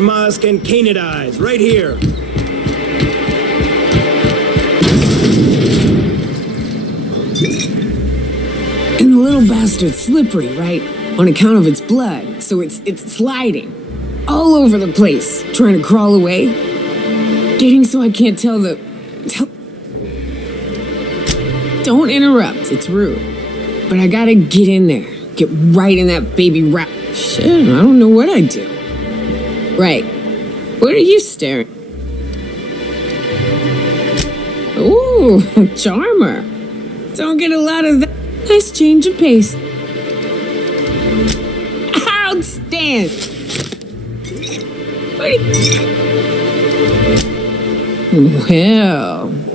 Musk and Canadize, right here. And the little bastard's slippery, right? On account of its blood, so it's sliding all over the place, trying to crawl away. Getting so I can't tell the... Don't interrupt, it's rude. But I gotta get in there, get right in that baby rat. Shit, I don't know what I'd do. Right. What are you staring? Ooh, charmer. Don't get a lot of that. Nice change of pace. Outstanding.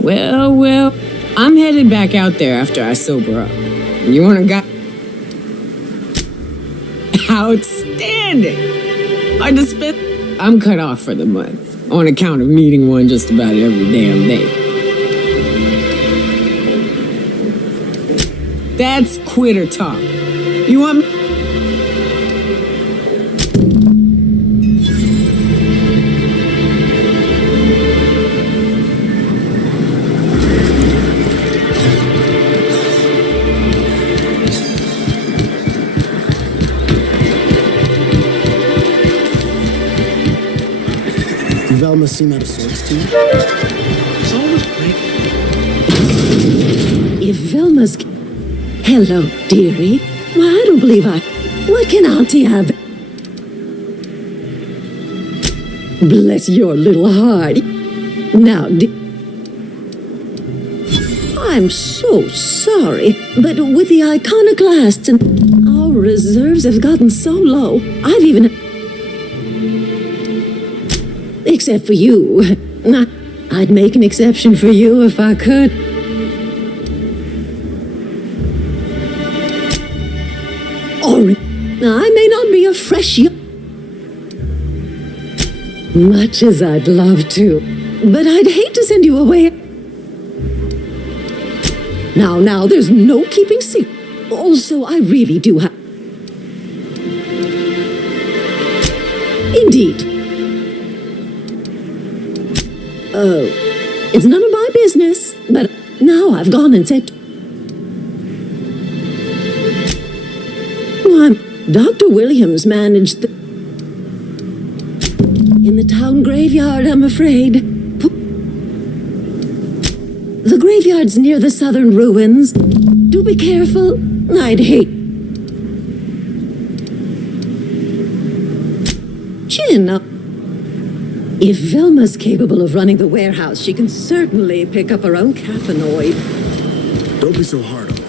Well. I'm headed back out there after I sober up. You wanna go? Outstanding. I'm cut off for the month, on account of meeting one just about every damn day. That's quitter talk. You want me? Velma seem out of sorts to you? It's always great. If Velma's... Hello, dearie. Why, I don't believe I... What can Auntie have? Bless your little heart. Now, I'm so sorry, but with the iconoclasts and our reserves have gotten so low, I've even... Except for you. I'd make an exception for you if I could. Or I may not be a fresh young, much as I'd love to, but I'd hate to send you away. Now, there's no keeping secret. Also, I really do have... Indeed. Oh, it's none of my business, but now I've gone and said... Why, Dr. Williams managed the... In the town graveyard, I'm afraid. The graveyard's near the southern ruins. Do be careful. I'd hate... Chin up. If Velma's capable of running the warehouse, she can certainly pick up her own caffeinoid. Don't be so hard on her.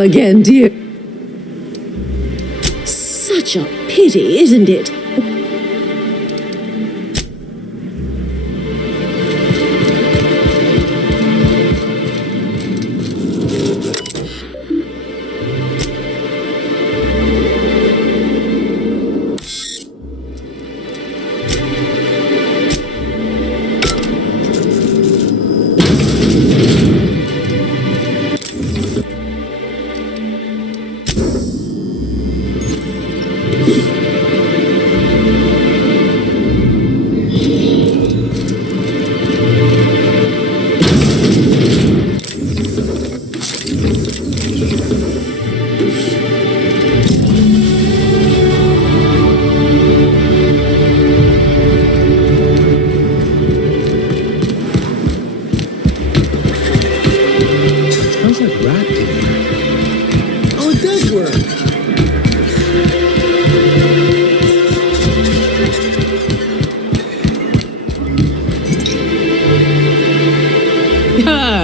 Again, dear. Such a pity, isn't it?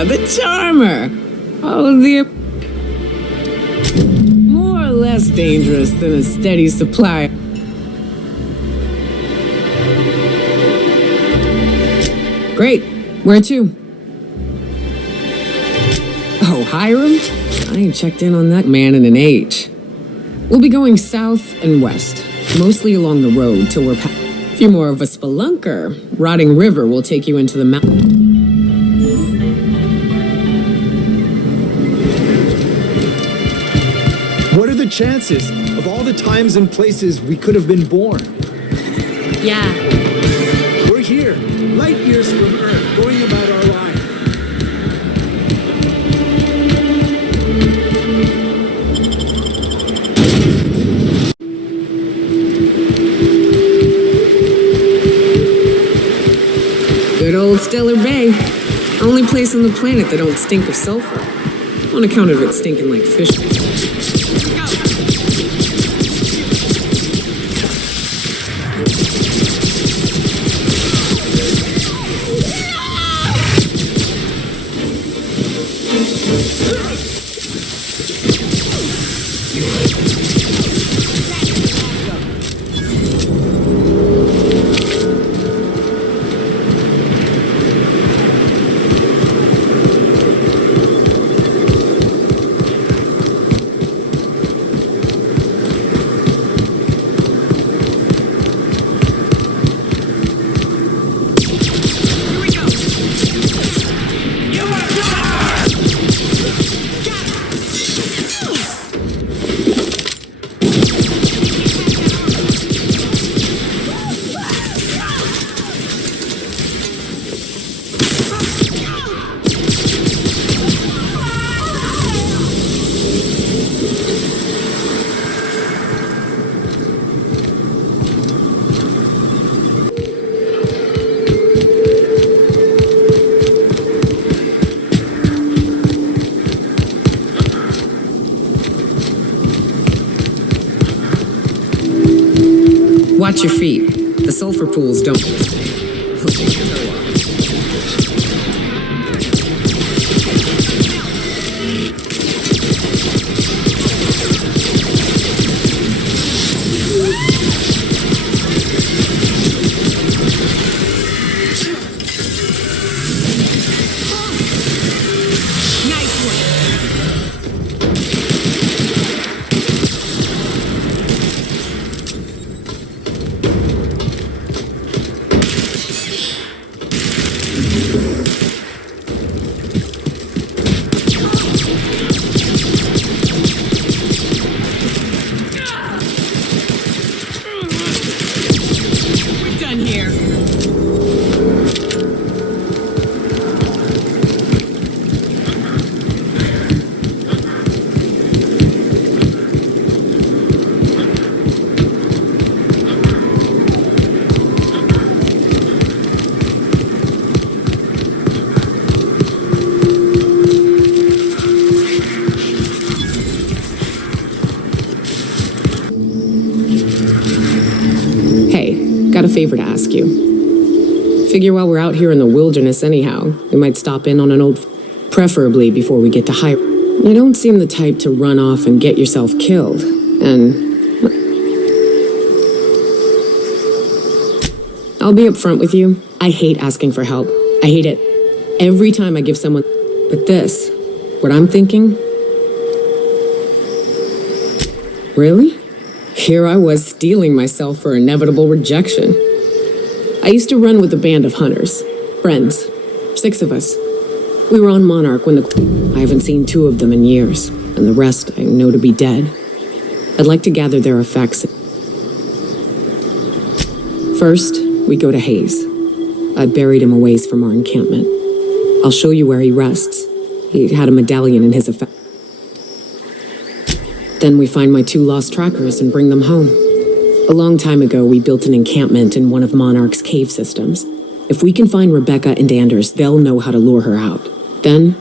The charmer! Oh, the... More or less dangerous than a steady supply. Great. Where to? Oh, Hiram? I ain't checked in on that man in an age. We'll be going south and west, mostly along the road till we're past. If you're more of a spelunker, Rotting River will take you into the mountain. What are the chances of all the times and places we could have been born? Yeah. We're here, light years from Earth, going about our life. Good old Stellar Bay. Only place on the planet that don't stink of sulfur. On account of it stinking like fish. Watch your feet. The sulfur pools don't. Got a favor to ask you. Figure while we're out here in the wilderness anyhow, we might stop in on an old... preferably before we get to high... You don't seem the type to run off and get yourself killed, and... I'll be upfront with you. I hate asking for help. I hate it. Every time I give someone... But this, what I'm thinking... Really? Here I was steeling myself for inevitable rejection. I used to run with a band of hunters. Friends. 6 of us. We were on Monarch when I haven't seen 2 of them in years, and the rest I know to be dead. I'd like to gather their effects. First, we go to Hayes. I buried him a ways from our encampment. I'll show you where he rests. He had a medallion in his effect. Then we find my 2 lost trackers and bring them home. A long time ago, we built an encampment in one of Monarch's cave systems. If we can find Rebecca and Anders, they'll know how to lure her out. Then...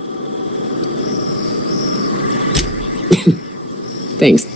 Thanks.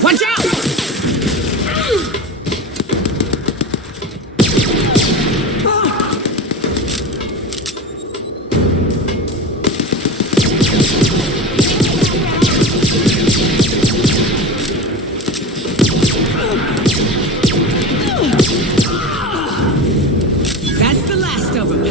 Watch out! That's the last of them.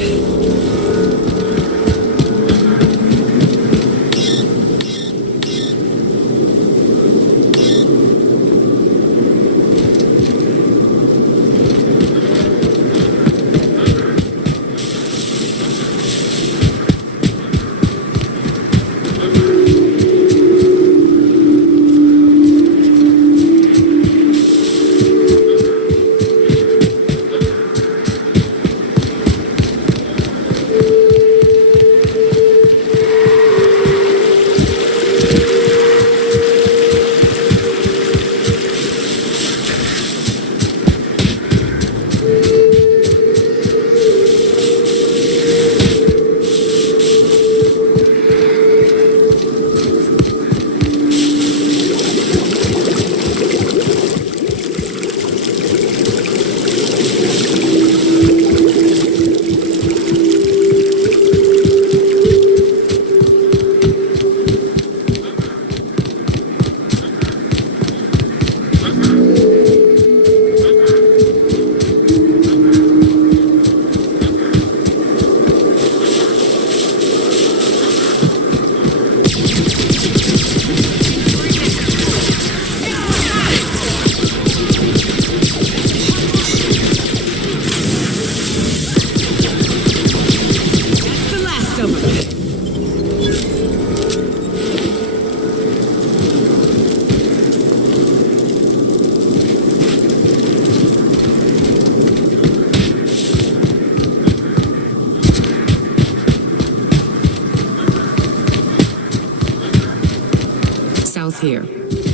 South here,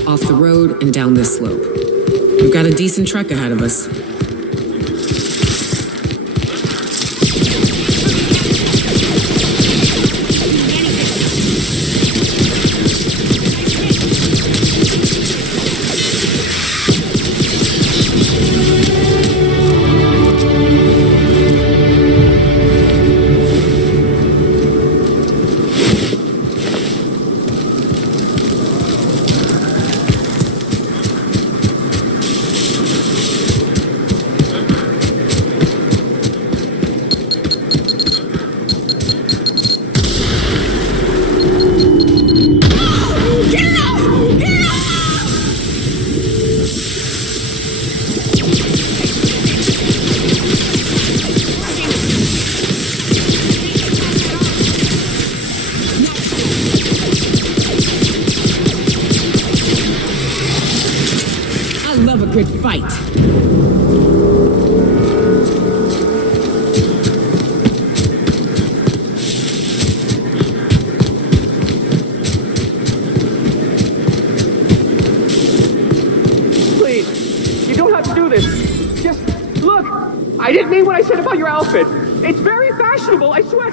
off the road and down this slope. We've got a decent trek ahead of us. I love a good fight. Please, you don't have to do this. Just look. I didn't mean what I said about your outfit. It's very fashionable, I swear.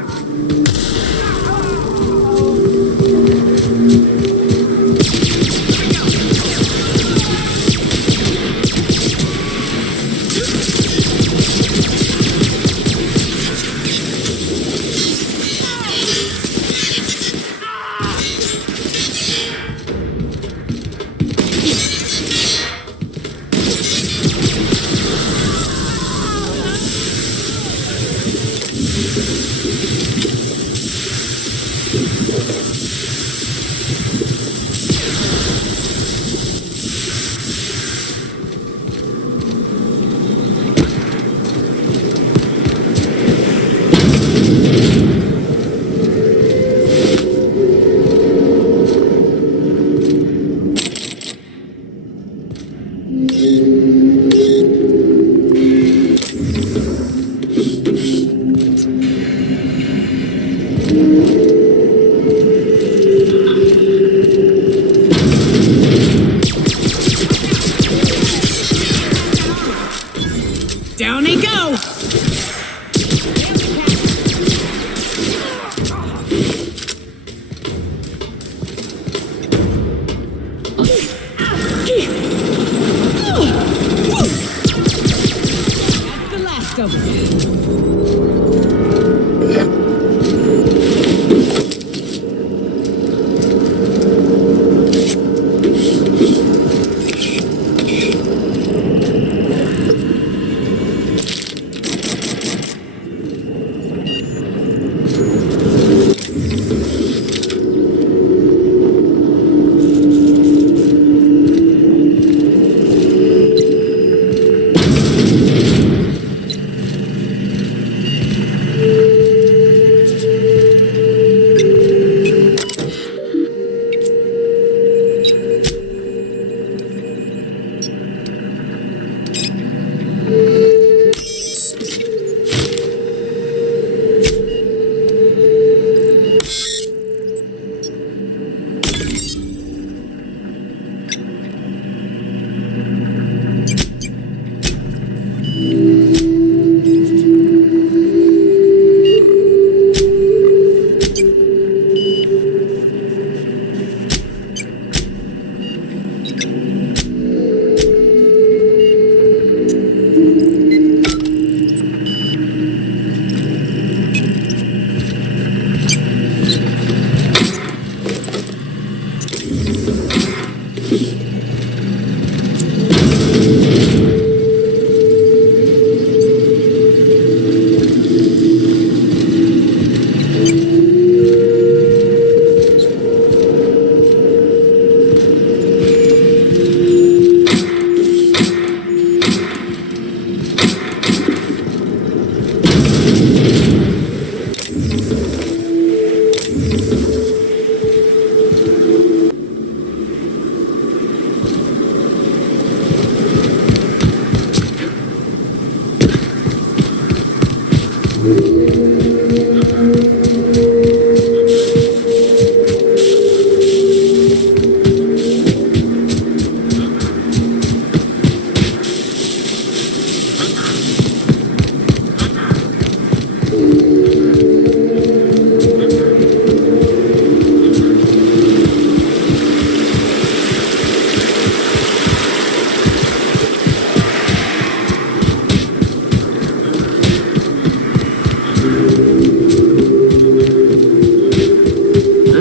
myself again.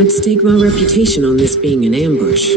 Stake my reputation on this being an ambush.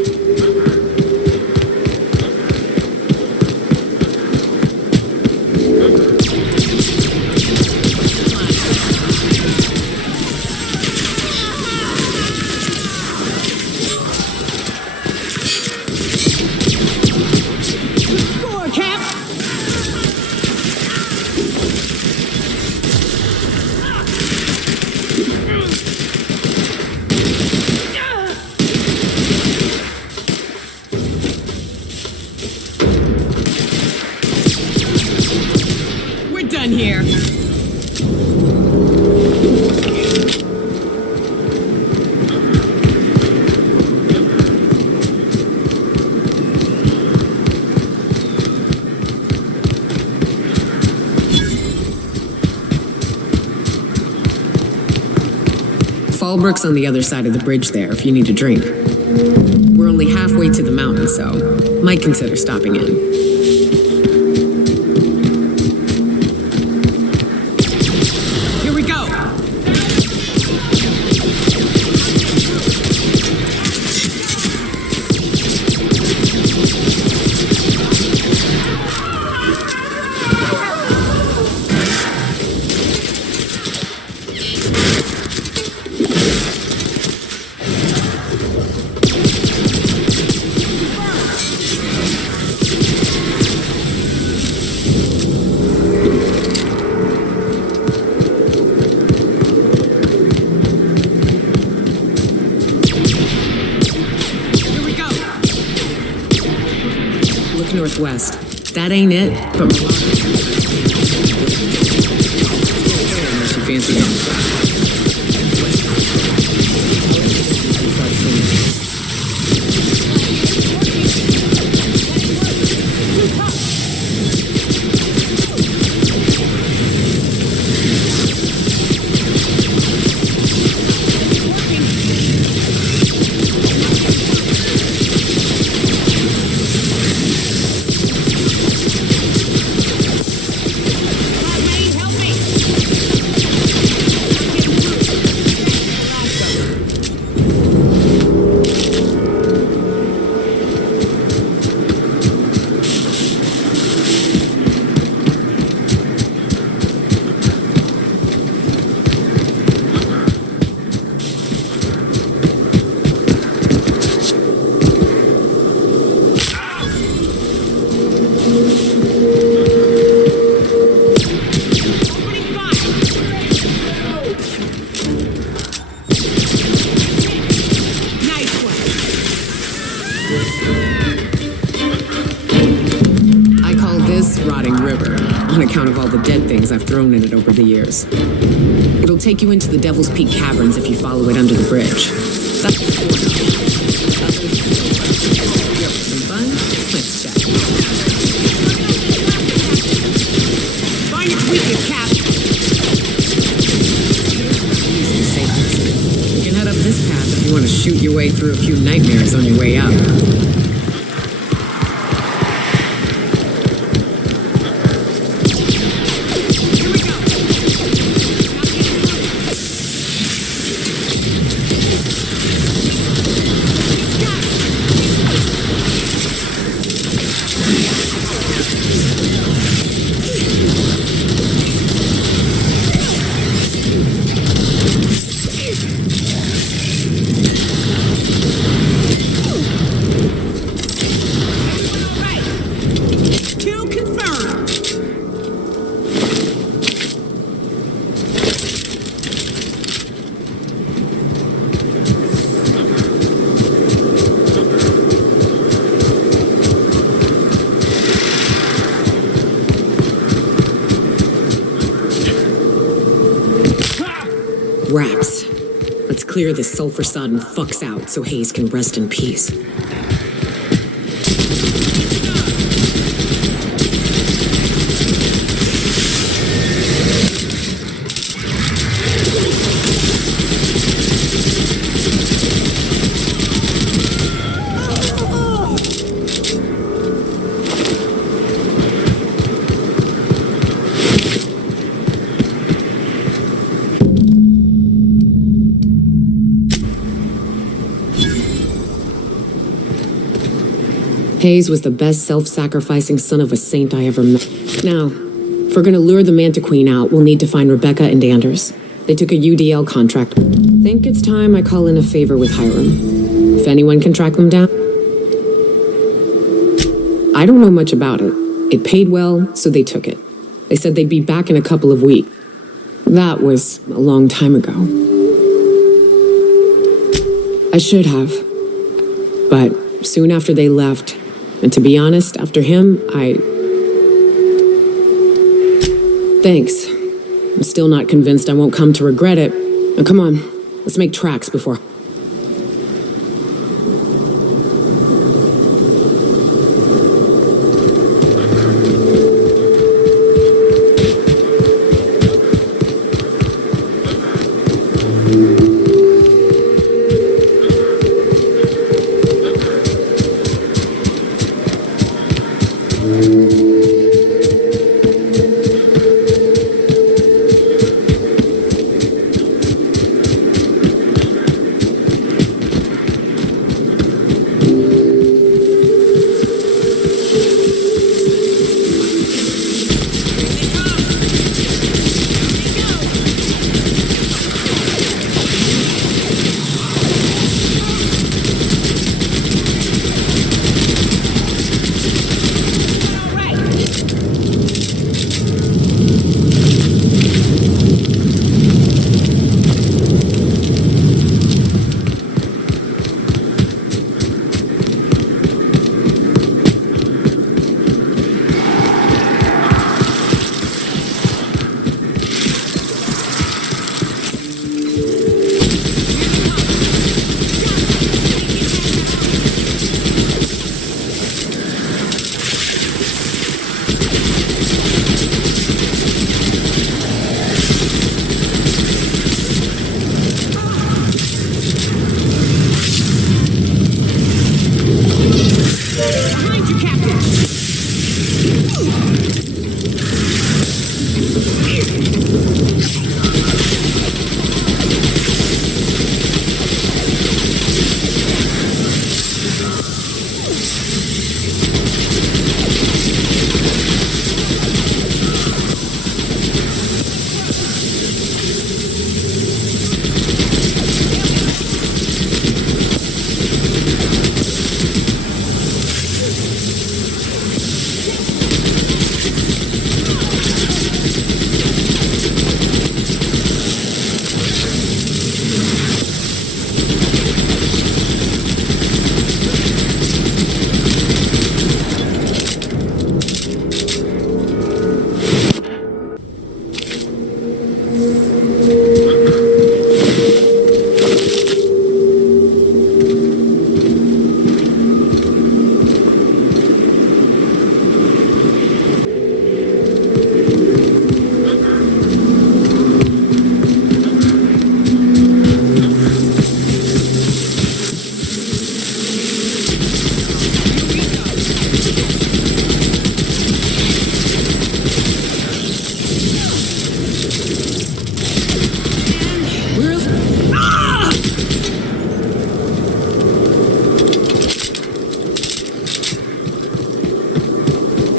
Here. Fallbrook's on the other side of the bridge there if you need a drink. We're only halfway to the mountain, so might consider stopping in. Northwest. That ain't it, but unless you fancy it. I call this rotting river, on account of all the dead things I've thrown in it over the years. It'll take you into the Devil's Peak Caverns if you follow it under the bridge. That's some fun? Let's check. Find its weakness, Cap! You can head up this path if you want to shoot your way through a few nightmares on your way up. Raps. Let's clear this sulfur-sodden fucks out so Hayes can rest in peace. Hayes was the best self-sacrificing son of a saint I ever met. Now, if we're gonna lure the Manta Queen out, we'll need to find Rebecca and Anders. They took a UDL contract. Think it's time I call in a favor with Hiram. If anyone can track them down. I don't know much about it. It paid well, so they took it. They said they'd be back in a couple of weeks. That was a long time ago. I should have. But soon after they left, and to be honest, after him, Thanks. I'm still not convinced I won't come to regret it. Now come on, let's make tracks before...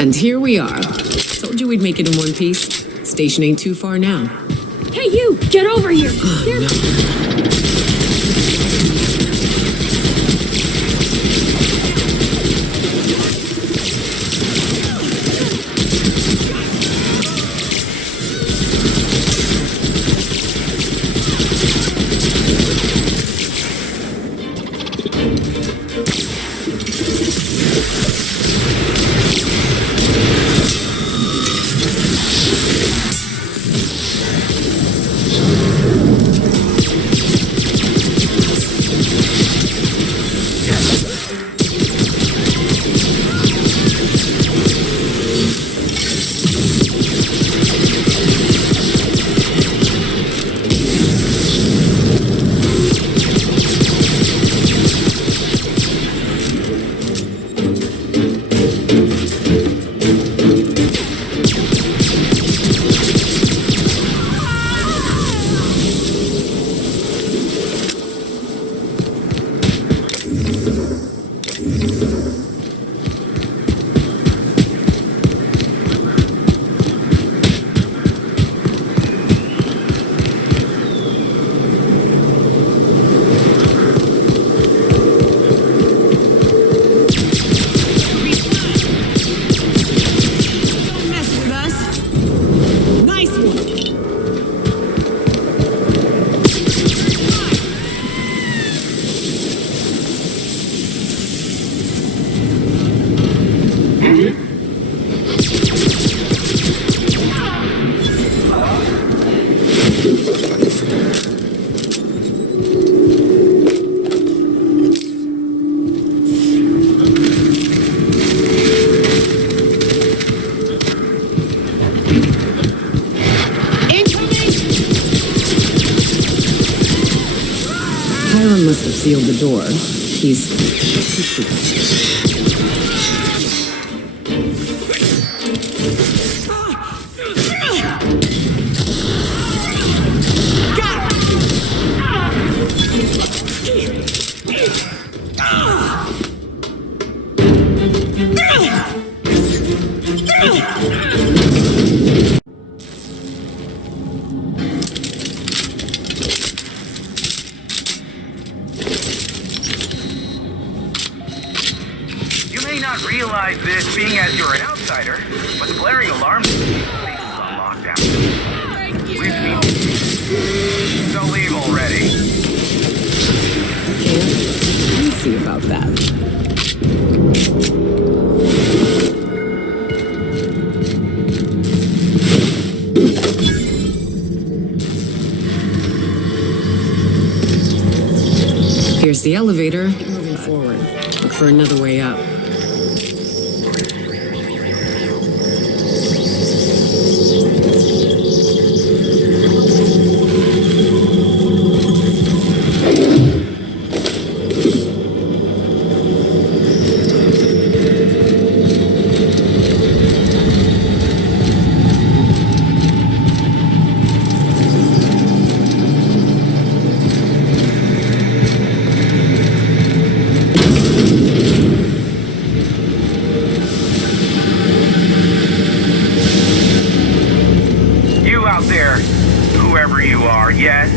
And here we are. Told you we'd make it in one piece. Station ain't too far now. Hey, you! Get over here! Must have sealed the door. He's... Realize this, being as you're an outsider, but the blaring alarms on lockdown. We've seen. So leave already. Can't see about that. Here's the elevator. Moving forward. Look for another way up.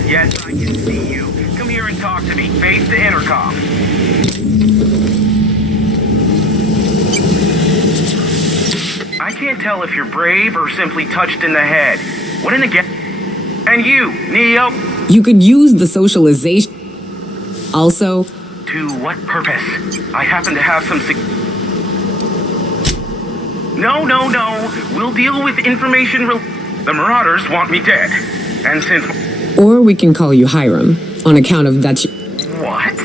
Yes, I can see you. Come here and talk to me. Face the intercom. I can't tell if you're brave or simply touched in the head. What in the And you, Neo? You could use the socialization. Also... To what purpose? I happen to have some No. We'll deal with information The Marauders want me dead. And since... Or we can call you Hiram, on account of that What?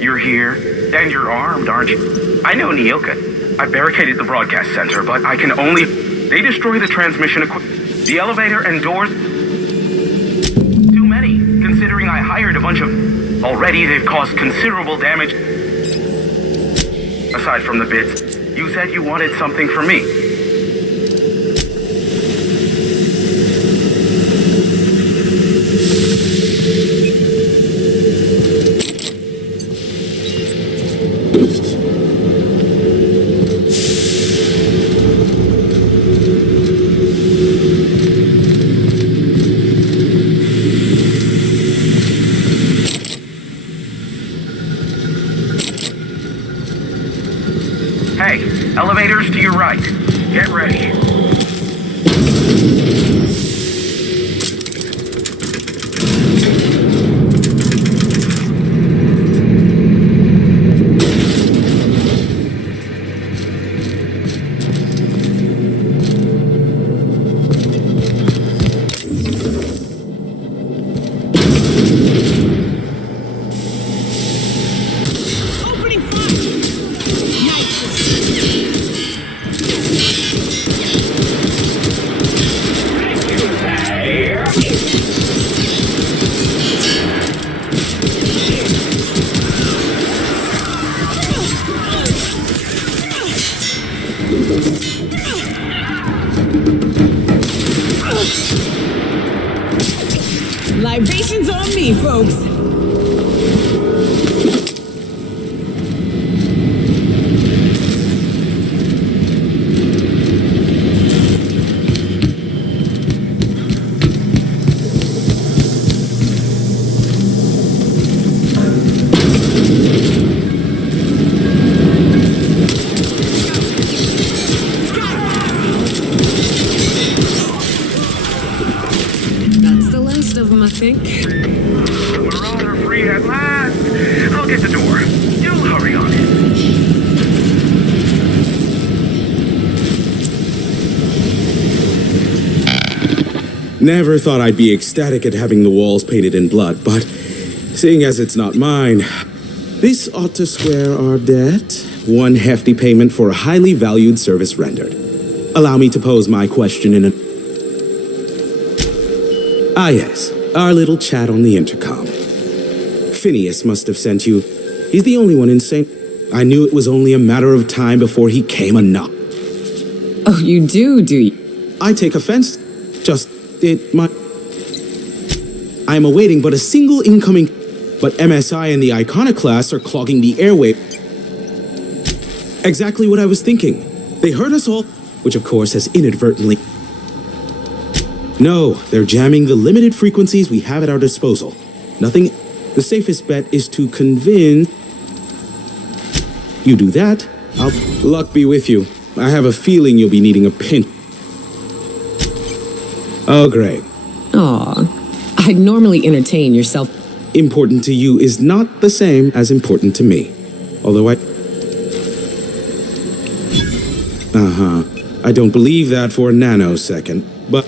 You're here, and you're armed, aren't you? I know Nyoka. I barricaded the broadcast center, but I can only... They destroy the transmission equipment, the elevator and doors. Too many, considering I hired a bunch of... Already they've caused considerable damage. Aside from the bits, you said you wanted something from me. Okay, elevators to your right. Get ready. Libations on me, folks. That's the last of them, I think. Marauder free at last. I'll get the door. You'll hurry on it. Never thought I'd be ecstatic at having the walls painted in blood, but seeing as it's not mine, this ought to square our debt. One hefty payment for a highly valued service rendered. Allow me to pose my question in a... Ah yes, our little chat on the intercom. Phineas must have sent you. He's the only one insane. I knew it was only a matter of time before he came a knock. Oh, you do you? I take offense. Just, it might... I am awaiting but a single incoming... But MSI and the Iconoclasts are clogging the airway. Exactly what I was thinking. They heard us all, which of course has inadvertently... No, they're jamming the limited frequencies we have at our disposal. Nothing... The safest bet is to convince... You do that, I'll... Luck be with you. I have a feeling you'll be needing a pinch. Oh, great. Aw, I'd normally entertain yourself. Important to you is not the same as important to me. Although I don't believe that for a nanosecond. But,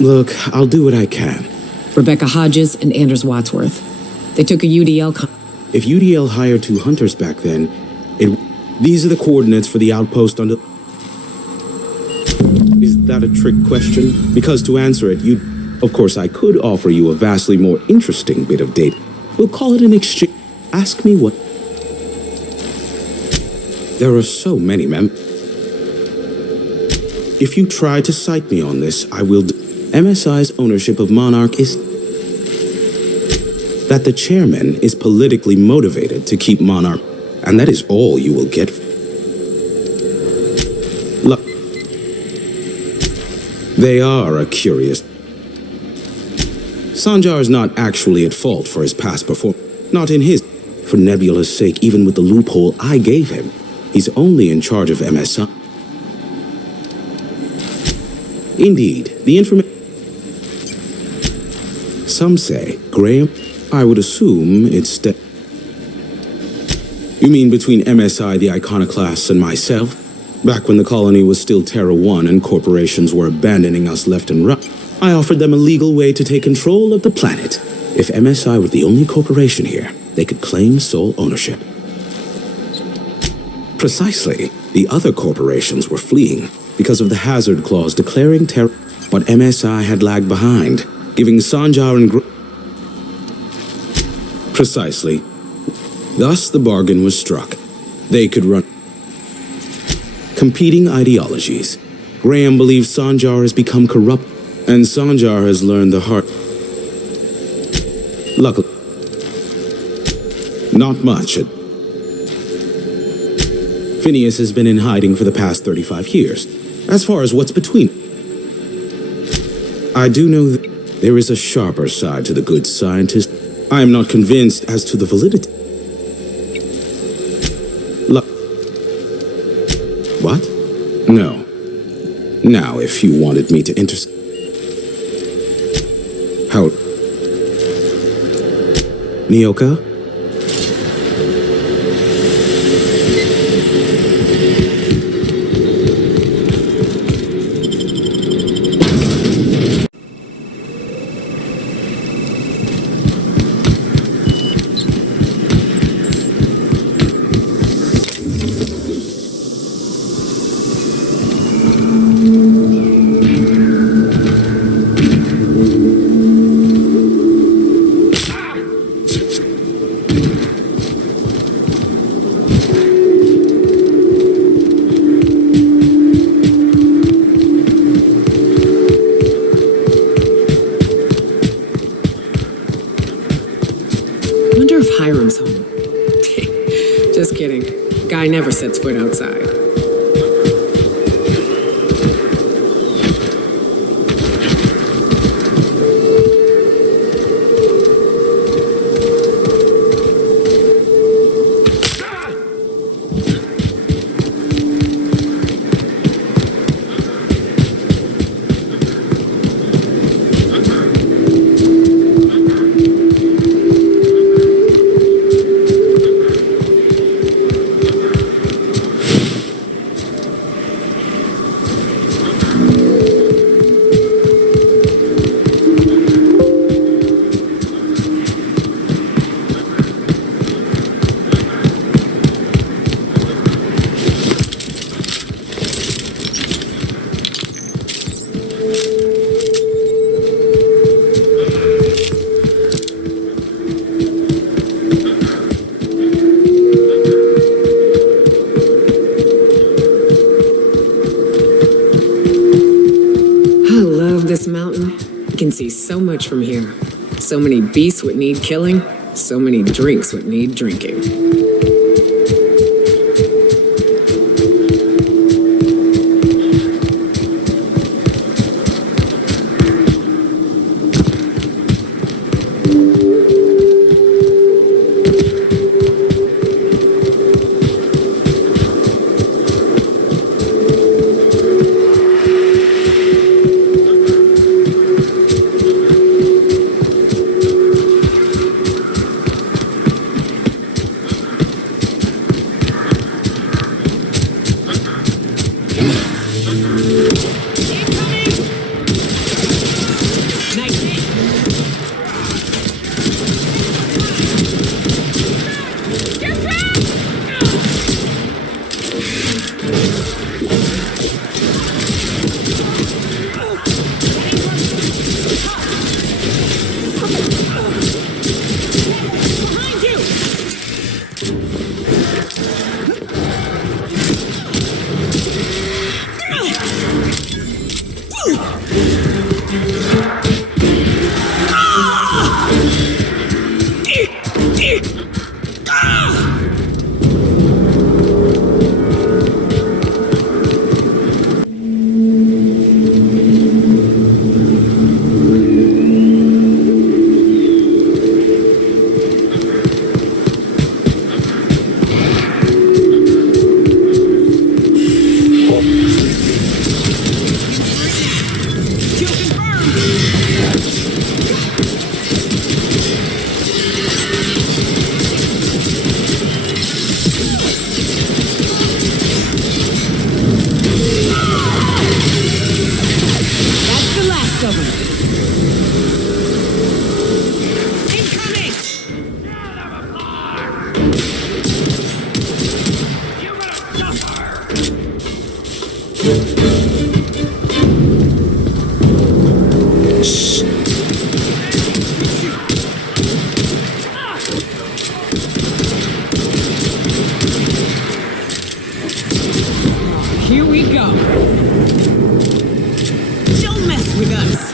look, I'll do what I can. Rebecca Hodges and Anders Wadsworth. They took a UDL If UDL hired 2 hunters back then, these are the coordinates for the outpost on the... Is that a trick question? Because to answer it, Of course, I could offer you a vastly more interesting bit of data. We'll call it an exchange. Ask me what... There are so many, ma'am. If you try to cite me on this, I will... MSI's ownership of Monarch is... that the chairman is politically motivated to keep Monarch, and that is all you will get. Look, they are a curious... Sanjar is not actually at fault for his past performance. Not in his... For Nebula's sake, even with the loophole I gave him, he's only in charge of MSI. Indeed, the information... Some say, Graham, I would assume it's... You mean between MSI, the Iconoclasts, and myself? Back when the colony was still Terra 1 and corporations were abandoning us left and right, I offered them a legal way to take control of the planet. If MSI were the only corporation here, they could claim sole ownership. Precisely. The other corporations were fleeing because of the hazard clause declaring Terra, but MSI had lagged behind, giving Sanjar and Precisely. Thus the bargain was struck. They could run competing ideologies. Graham believes Sanjar has become corrupt, and Sanjar has learned the hard... Luckily, not much. Phineas has been in hiding for the past 35 years. As far as what's between... I do know that there is a sharper side to the good scientist. I am not convinced as to the validity. What? No. Now, if you wanted me to How... Nyoka? Just kidding. Guy never sets foot outside. See so much from here. So many beasts would need killing, so many drinks would need drinking. Here we go. Don't mess with us.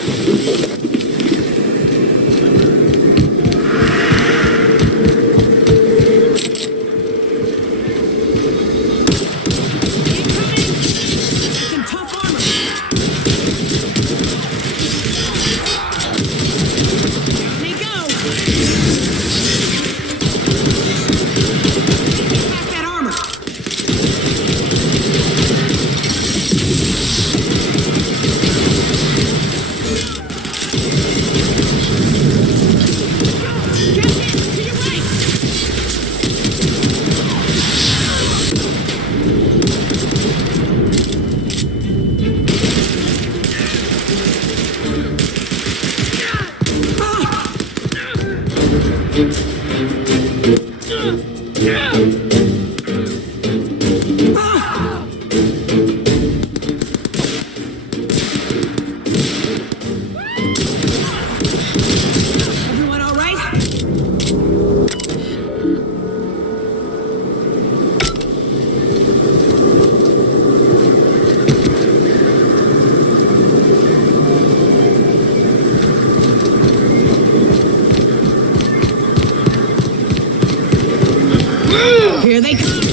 Here they come.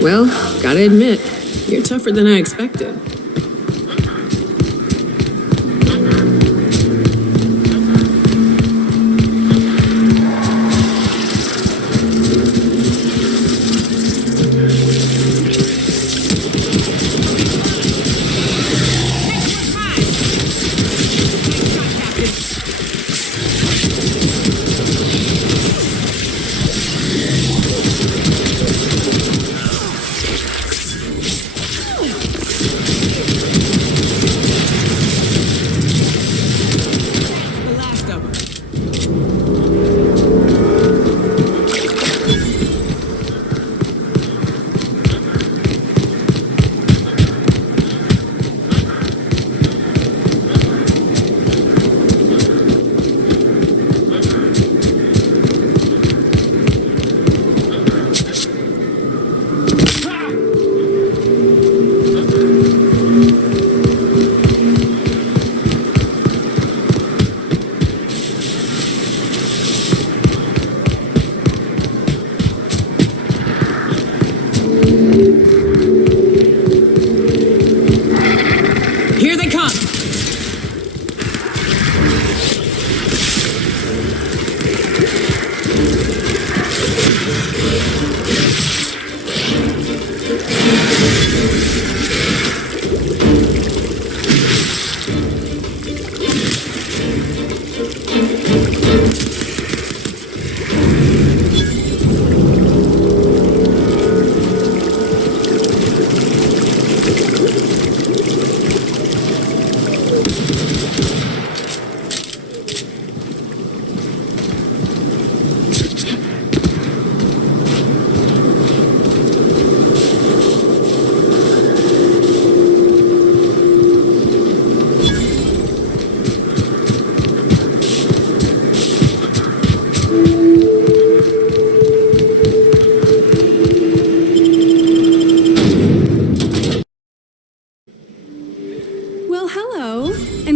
Well, gotta admit, you're tougher than I expected.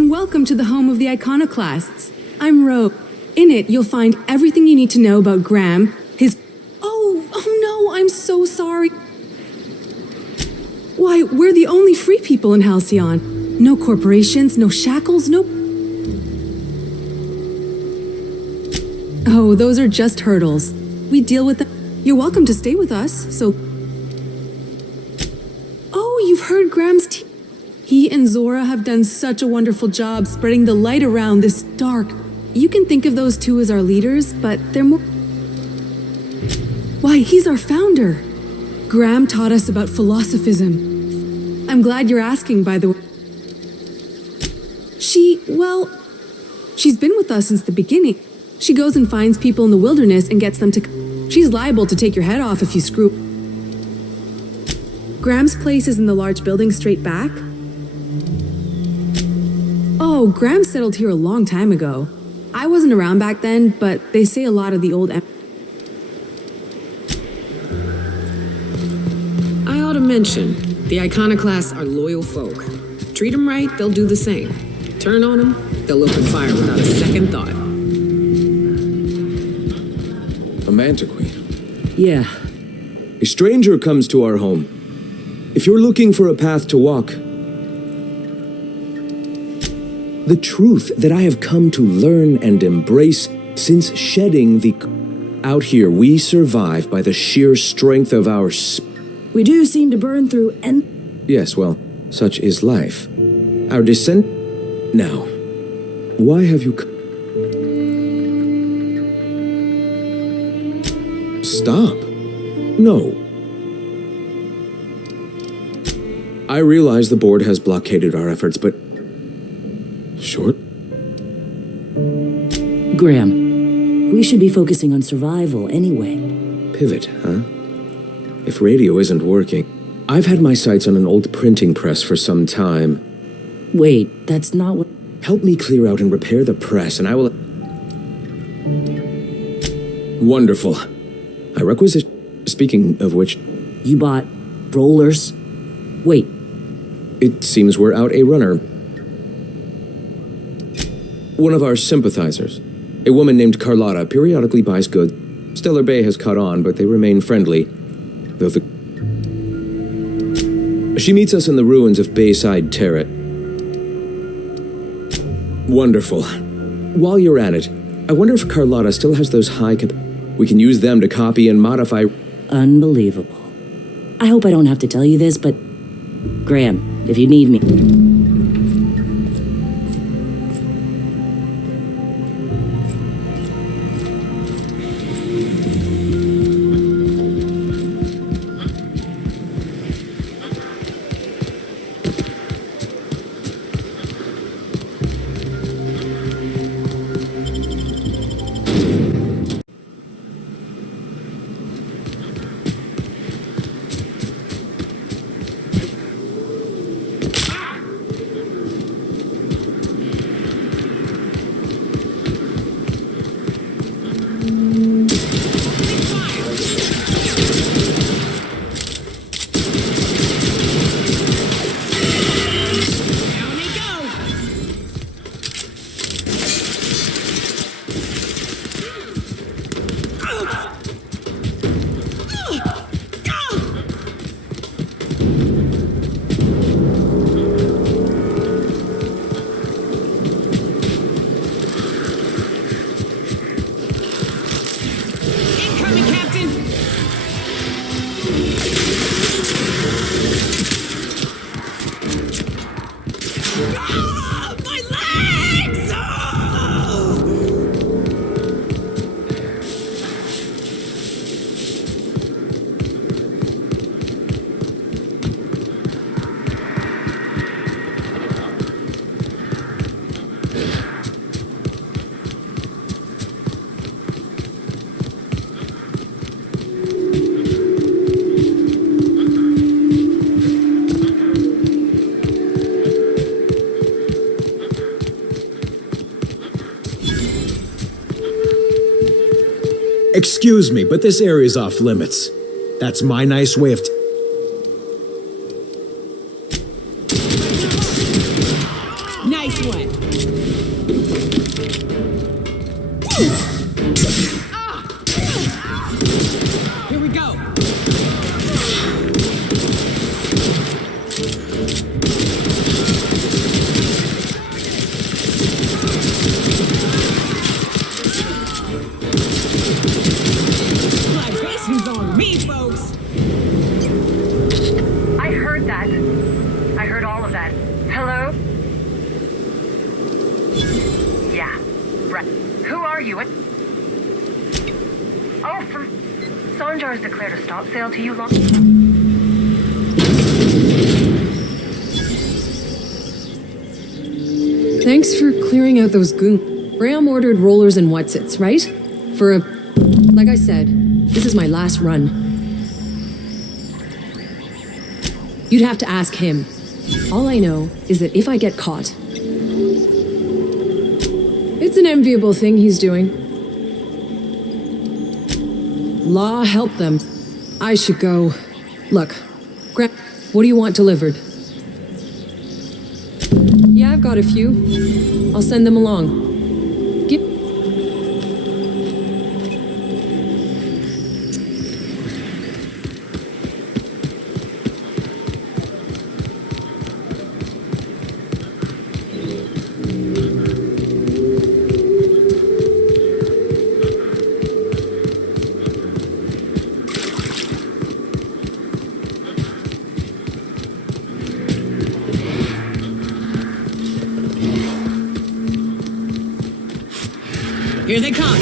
Welcome to the home of the iconoclasts. I'm Ro. In it, you'll find everything you need to know about Graham, his... Oh no, I'm so sorry. Why, we're the only free people in Halcyon. No corporations, no shackles, no... Oh, those are just hurdles. We deal with them. You're welcome to stay with us, so... Oh, you've heard Graham's He and Zora have done such a wonderful job spreading the light around this dark. You can think of those two as our leaders, but they're more... Why, he's our founder. Graham taught us about philosophism. I'm glad you're asking, by the way. She's been with us since the beginning. She goes and finds people in the wilderness and gets them to... She's liable to take your head off if you screw... Graham's place is in the large building straight back. Oh, Graham settled here a long time ago. I wasn't around back then, but they say a lot of the old... I ought to mention, the iconoclasts are loyal folk. Treat them right, they'll do the same. Turn on them, they'll open fire without a second thought. A mantiquine? Yeah. A stranger comes to our home. If you're looking for a path to walk, the truth that I have come to learn and embrace since shedding the... Out here, we survive by the sheer strength of our... We do seem to burn through and... Yes, well, such is life. Our descent... Now, why have you... Stop. No. I realize the board has blockaded our efforts, but... Short? Graham, we should be focusing on survival anyway. Pivot, huh? If radio isn't working... I've had my sights on an old printing press for some time. Wait, that's not what... Help me clear out and repair the press, and I will... Wonderful. I requisition... Speaking of which... You bought rollers? Wait. It seems we're out a runner. One of our sympathizers, a woman named Carlotta, periodically buys goods. Stellar Bay has caught on, but they remain friendly. Though the... She meets us in the ruins of Bayside Terrace. Wonderful. While you're at it, I wonder if Carlotta still has those we can use them to copy and modify. Unbelievable. I hope I don't have to tell you this, but Graham, if you need me. Excuse me, but this area's off limits. That's my nice way of Nice one. Here we go. Libation's on me, folks. I heard that. I heard all of that. Hello? Yeah. Right. Who are you? Oh, from... Sanjar's declared a stop sale to you long... Thanks for clearing out those goons. Graham ordered rollers and whatsits, right? For a... Like I said, this is my last run. You'd have to ask him. All I know is that if I get caught... It's an enviable thing he's doing. Law help them. I should go. Look, Graham, what do you want delivered? Yeah, I've got a few. I'll send them along. Here they come.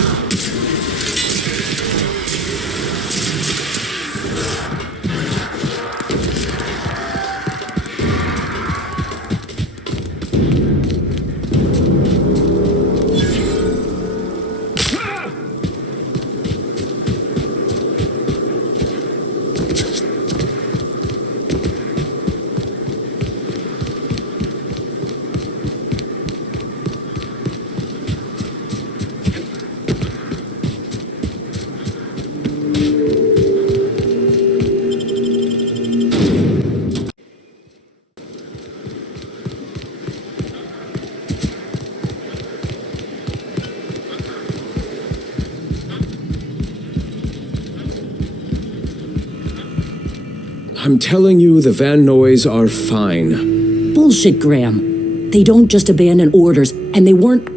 I'm telling you, the Van Noys are fine. Bullshit, Graham. They don't just abandon orders, and they weren't...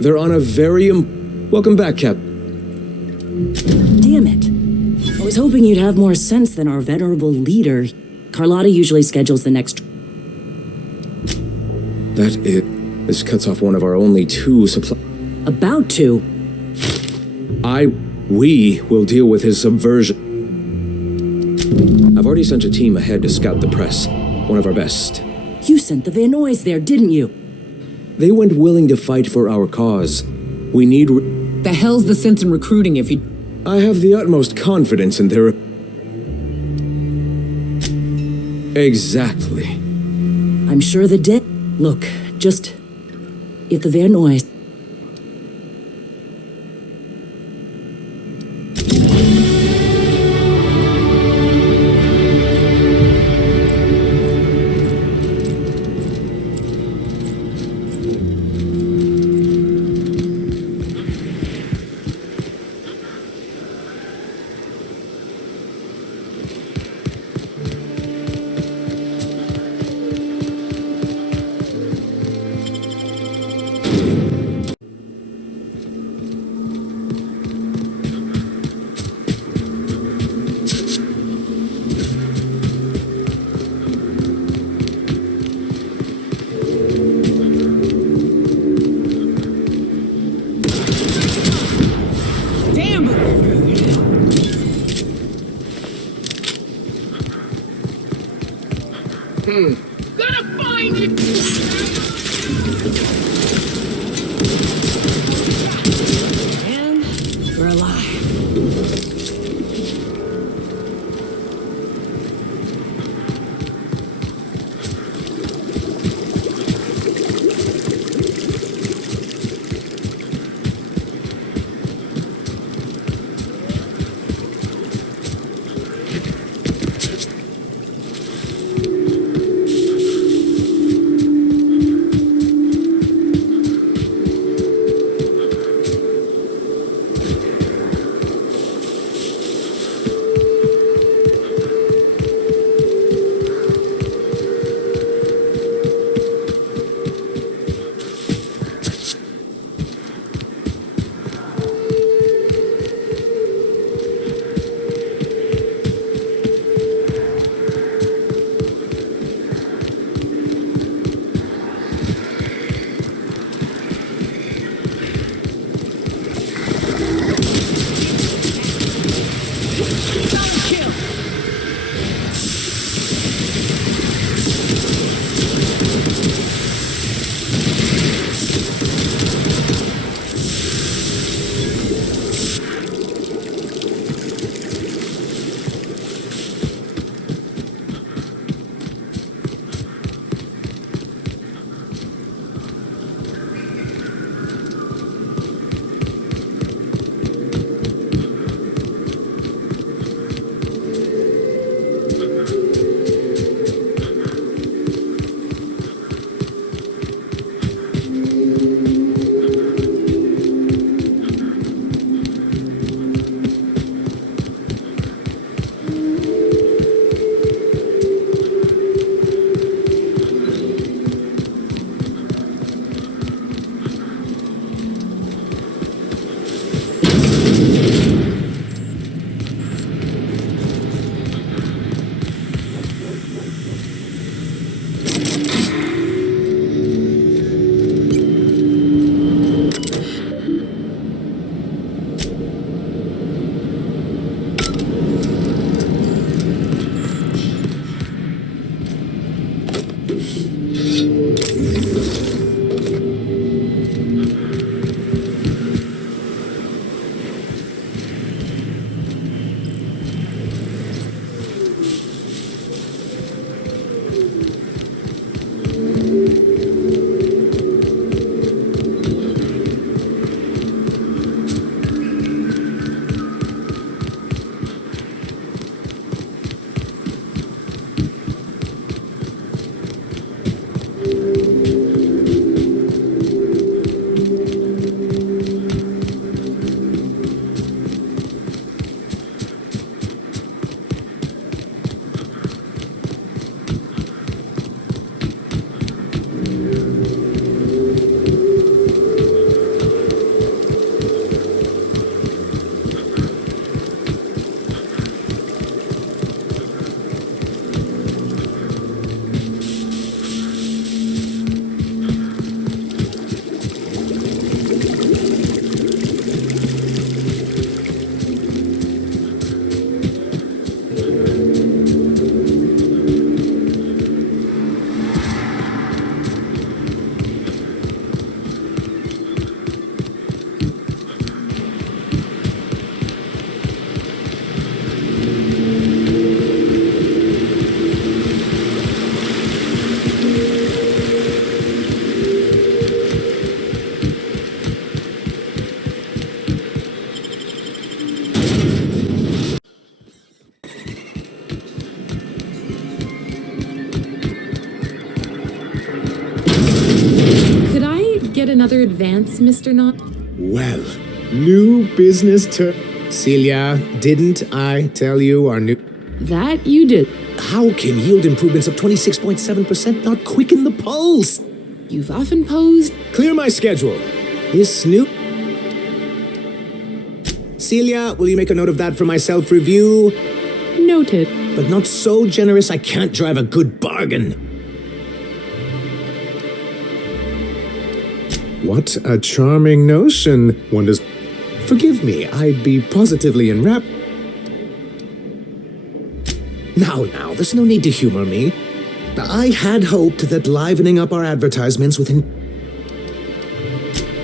They're on a very... Welcome back, Cap. Damn it. I was hoping you'd have more sense than our venerable leader. Carlotta usually schedules the next... This cuts off one of our only two supply... About to. We will deal with his subversion. I've already sent a team ahead to scout the press. One of our best. You sent the Van Noys there, didn't you? They went willing to fight for our cause. We need... The hell's the sense in recruiting if you... I have the utmost confidence in their... Exactly. I'm sure the dead... Look, just... If the Van Noys... Gonna find you! And we're alive. another advance, Mr. Not? Well, new business Celia, didn't I tell you our new... That you did. How can yield improvements of 26.7% not quicken the pulse? You've often posed... Clear my schedule. This new... Celia, will you make a note of that for my self-review? Noted. But not so generous I can't drive a good bargain. What a charming notion. One does... Forgive me, I'd be positively enraptured. Now, there's no need to humor me. I had hoped that livening up our advertisements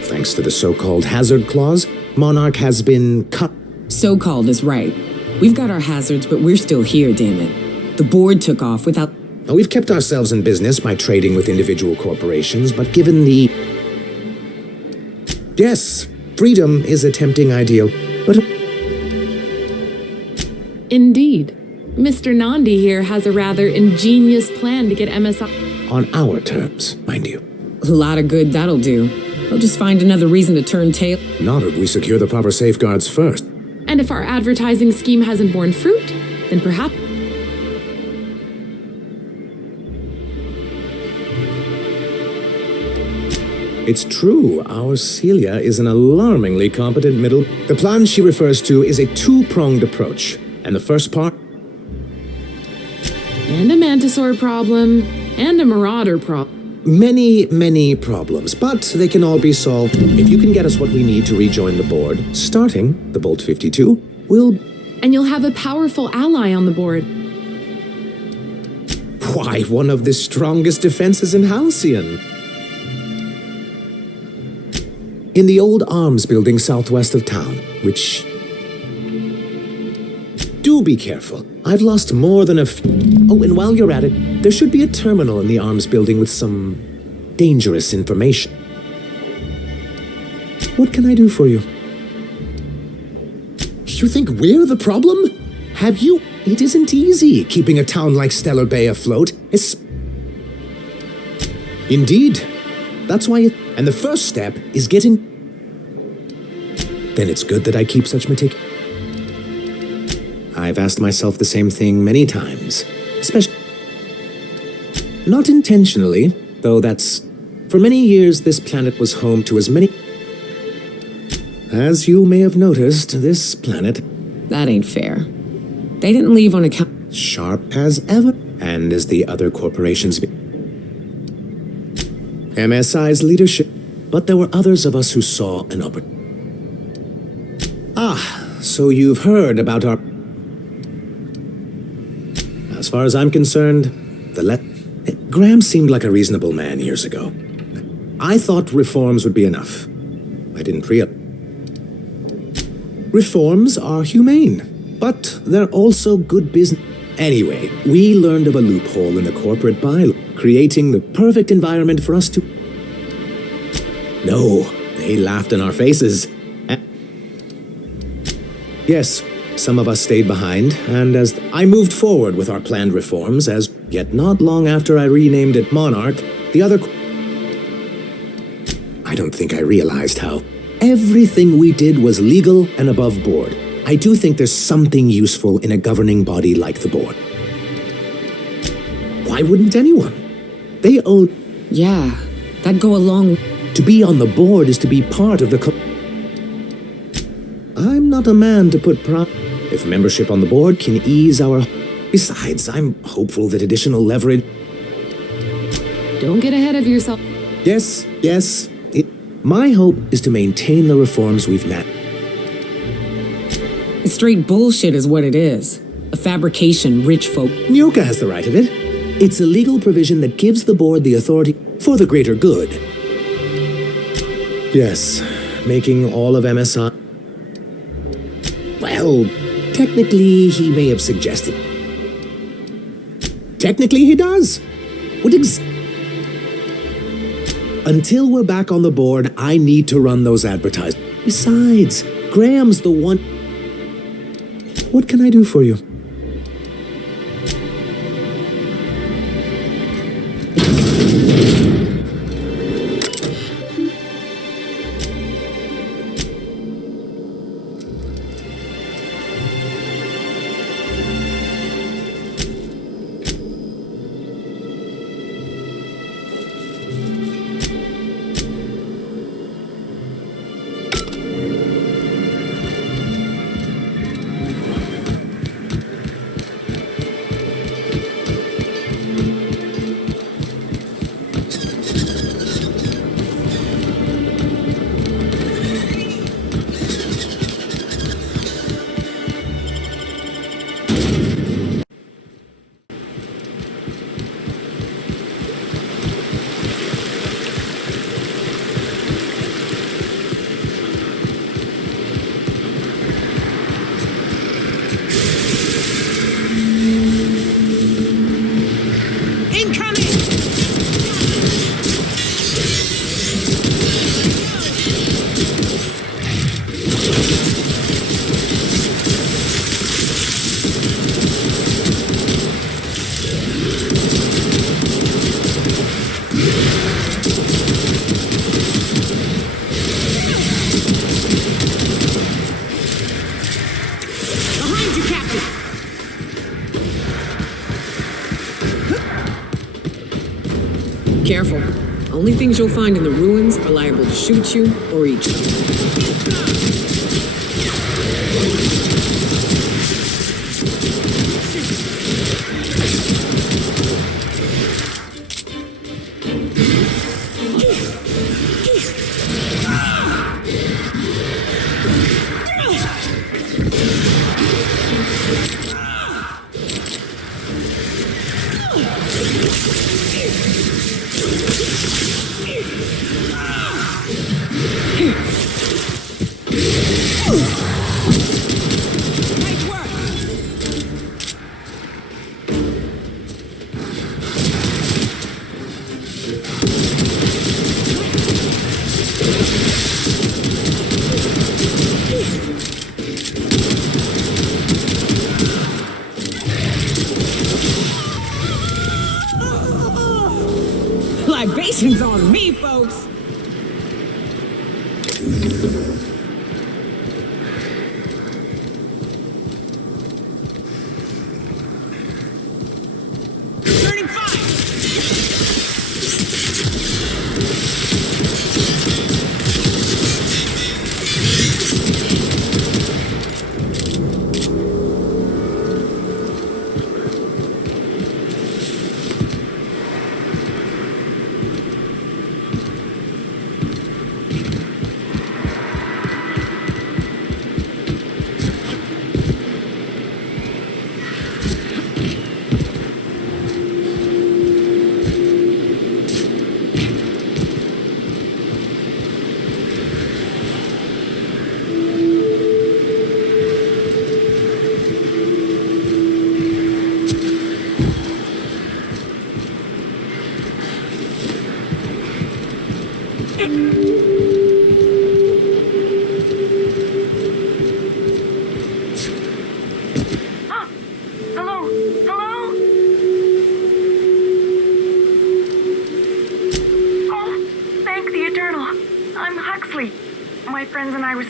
thanks to the so-called hazard clause, Monarch has been cut. So-called is right. We've got our hazards, but we're still here, damn it. The board took off without... Now, we've kept ourselves in business by trading with individual corporations, but given the... Yes, freedom is a tempting ideal, but... Indeed. Mr. Nandi here has a rather ingenious plan to get MSI... On our terms, mind you. A lot of good that'll do. They'll just find another reason to turn tail. Not if we secure the proper safeguards first. And if our advertising scheme hasn't borne fruit, then perhaps... It's true, our Celia is an alarmingly competent middle... The plan she refers to is a two-pronged approach, and the first part... And a Mantisaur problem, and a Marauder problem. Many problems, but they can all be solved if you can get us what we need to rejoin the board. Starting, the Bolt 52 will... And you'll have a powerful ally on the board. Why, one of the strongest defenses in Halcyon. In the old arms building southwest of town, which... Do be careful. I've lost more than a Oh, and while you're at it, there should be a terminal in the arms building with some dangerous information. What can I do for you? You think we're the problem? Have you? It isn't easy keeping a town like Stellar Bay afloat. Indeed. That's why And the first step is getting... Then it's good that I keep such meticulous... I've asked myself the same thing many times, especially... Not intentionally, though that's... For many years, this planet was home to as many... As you may have noticed, this planet... That ain't fair. They didn't leave on account... Sharp as ever, and as the other corporations... MSI's leadership, but there were others of us who saw an opportunity. So you've heard about our... As far as I'm concerned, Graham seemed like a reasonable man years ago. I thought reforms would be enough. I didn't Reforms are humane, but they're also good business. Anyway, we learned of a loophole in the corporate bylaw, creating the perfect environment for us to... No, they laughed in our faces. Yes, some of us stayed behind, and as I moved forward with our planned reforms, as yet not long after I renamed it Monarch, the other... I don't think I realized how everything we did was legal and above board. I do think there's something useful in a governing body like the board. Why wouldn't anyone? They own... Yeah, that'd go along... To be on the board is to be part of the... I'm not a man to put If membership on the board can ease our... Besides, I'm hopeful that additional leverage... Don't get ahead of yourself. Yes. My hope is to maintain the reforms we've met. It's straight bullshit is what it is. A fabrication rich folk... Nyoka has the right of it. It's a legal provision that gives the board the authority for the greater good. Yes, making all of MSI... Well, technically, he may have suggested. Technically, he does. Until we're back on the board, I need to run those advertisements. Besides, Graham's the one... What can I do for you? Careful. Only things you'll find in the ruins are liable to shoot you or eat you. Libations on me, folks! Turning fire!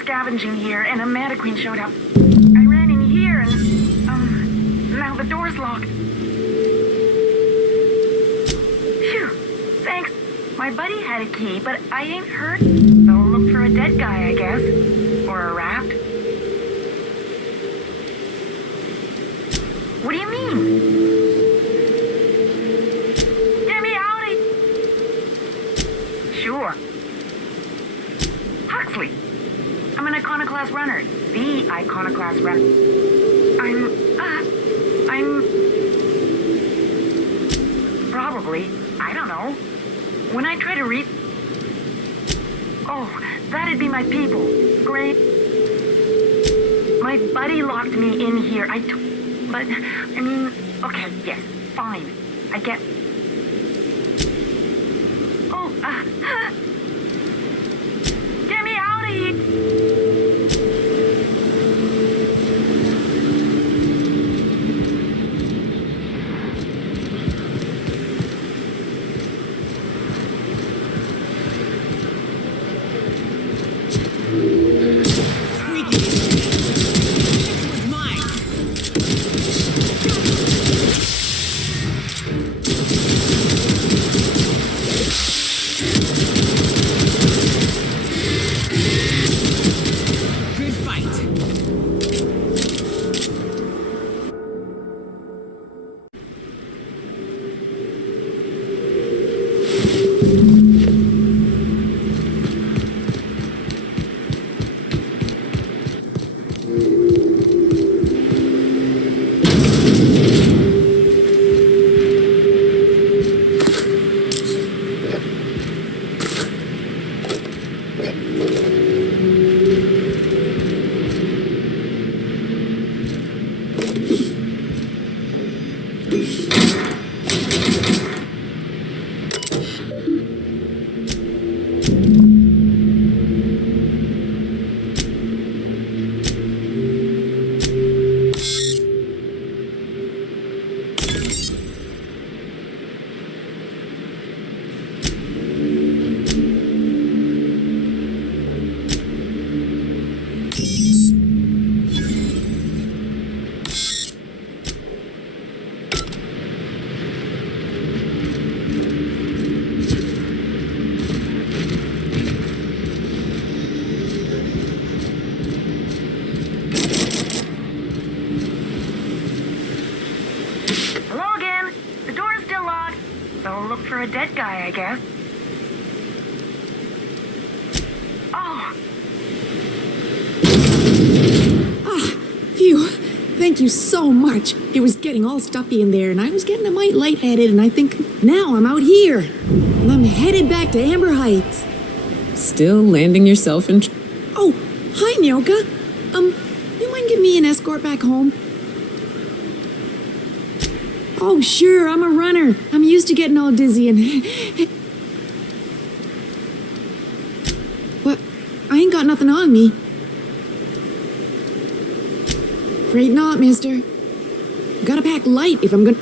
Scavenging here, and a Manta Queen showed up. I ran in here, and now the door's locked. Phew, thanks. My buddy had a key, but I ain't hurt. So look for a dead guy, I guess, or a raft. What do you mean? Get me out of here. Sure. Huxley. I'm an iconoclast runner. The iconoclast runner. I'm probably, I don't know. When I try to read... Oh, that'd be my people. Great. My buddy locked me in here. But, I mean, okay, yes, fine. I get... Oh, get me out of here! look for a dead guy, I guess. Oh! Phew. Thank you so much. It was getting all stuffy in there, and I was getting a mite lightheaded, and I think now I'm out here. And I'm headed back to Amber Heights. Still landing yourself in... Oh, hi, Nyoka. You mind giving me an escort back home? Oh, sure, I'm a runner. I'm used to getting all dizzy and... What? I ain't got nothing on me. Afraid not, mister. Gotta pack light if I'm gonna...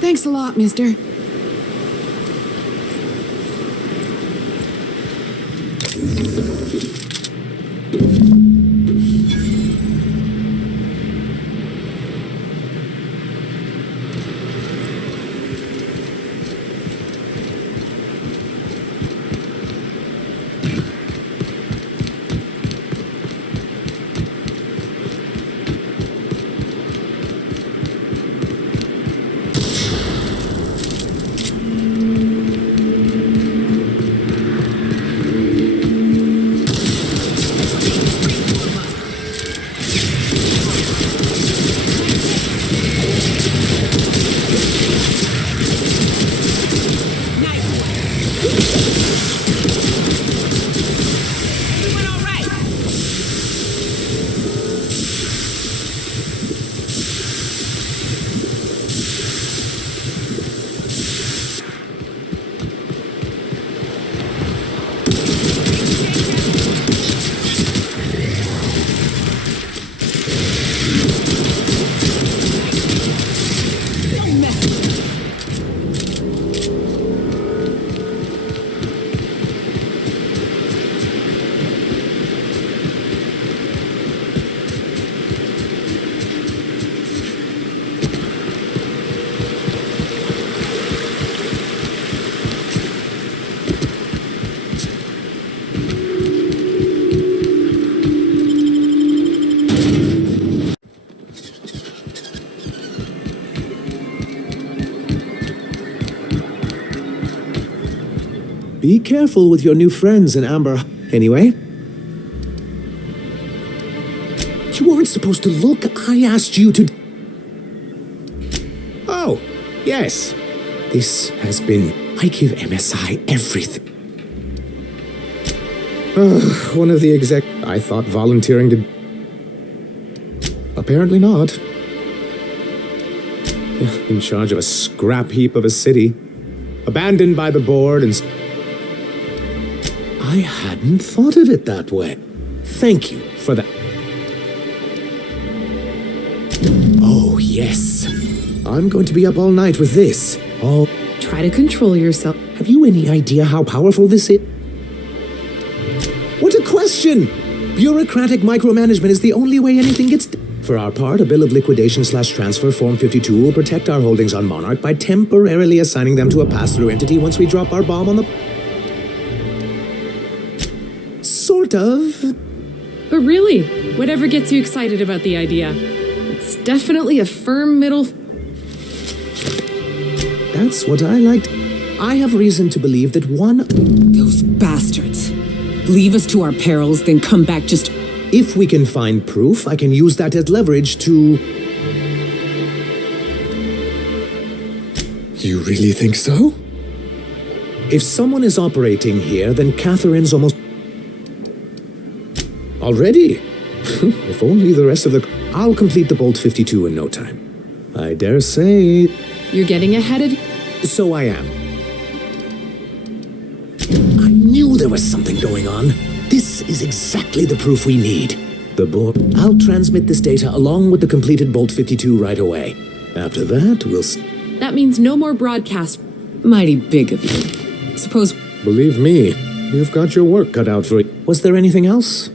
Thanks a lot, mister. Be careful with your new friends in Amber. Anyway? You weren't supposed to look. I asked you to... Oh, yes. This has been... I give MSI everything. One of the exec... I thought volunteering to... Apparently not. In charge of a scrap heap of a city. Abandoned by the board and... I hadn't thought of it that way. Thank you for that. Oh, yes. I'm going to be up all night with this. Oh, Try to control yourself. have you any idea how powerful this is? What a question! Bureaucratic micromanagement is the only way anything gets... For our part, a bill of liquidation/transfer Form 52 will protect our holdings on Monarch by temporarily assigning them to a pass-through entity once we drop our bomb on the... Sort of. But really, whatever gets you excited about the idea? It's definitely a firm middle... That's what I liked. I have reason to believe that one... Those bastards. Leave us to our perils, then come back just... If we can find proof, I can use that as leverage to... You really think so? If someone is operating here, then Catherine's almost... Already? If only the rest of the... I'll complete the Bolt 52 in no time. I dare say... You're getting ahead of... So I am. I knew there was something going on. This is exactly the proof we need. The board... I'll transmit this data along with the completed Bolt 52 right away. After that, we'll... That means no more broadcast. Mighty big of you. Suppose... Believe me, you've got your work cut out for it. Was there anything else?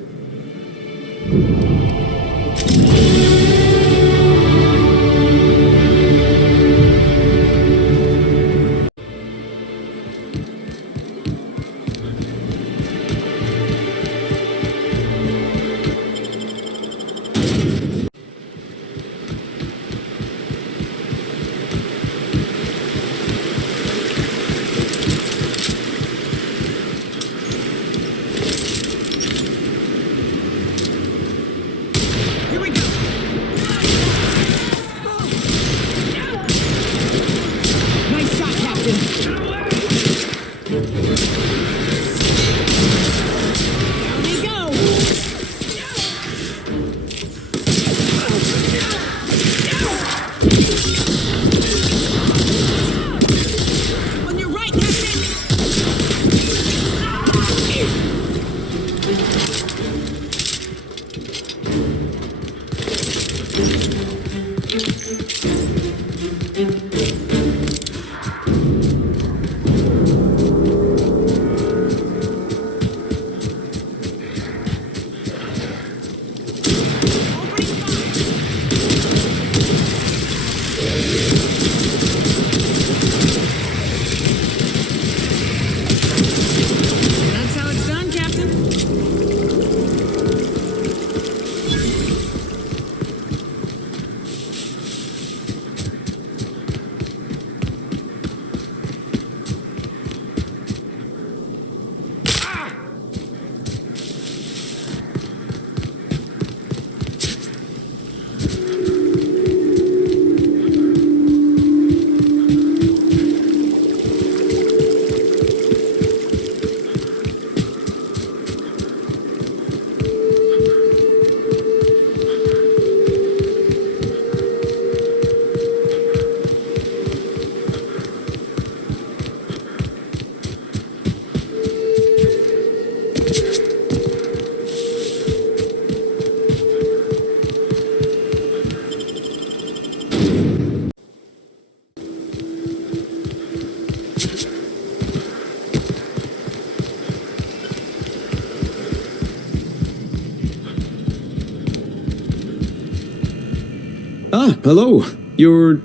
Ah, hello. You're...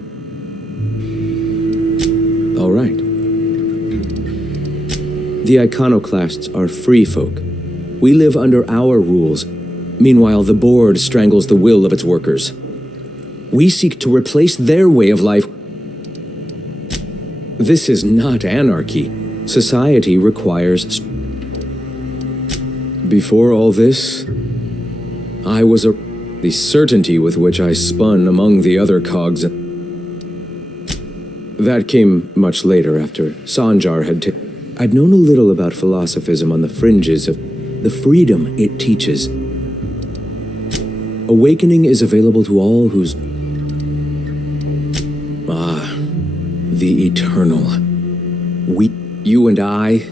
All right. The iconoclasts are free folk. We live under our rules. Meanwhile, the board strangles the will of its workers. We seek to replace their way of life. This is not anarchy. Society requires... Before all this, I was a... The certainty with which I spun among the other cogs... That came much later, after Sanjar had I'd known a little about philosophism on the fringes of the freedom it teaches. Awakening is available to all whose... the eternal. We, you and I,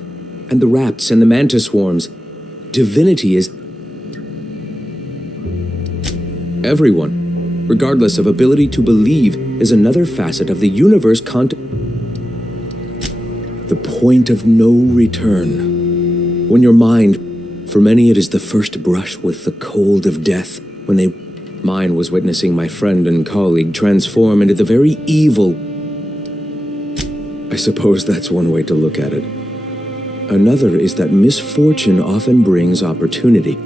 and the rats and the mantis swarms. Divinity is... Everyone, regardless of ability to believe, is another facet of the universe the point of no return. When your mind... For many it is the first brush with the cold of death, when they... Mine was witnessing my friend and colleague transform into the very evil... I suppose that's one way to look at it. Another is that misfortune often brings opportunity.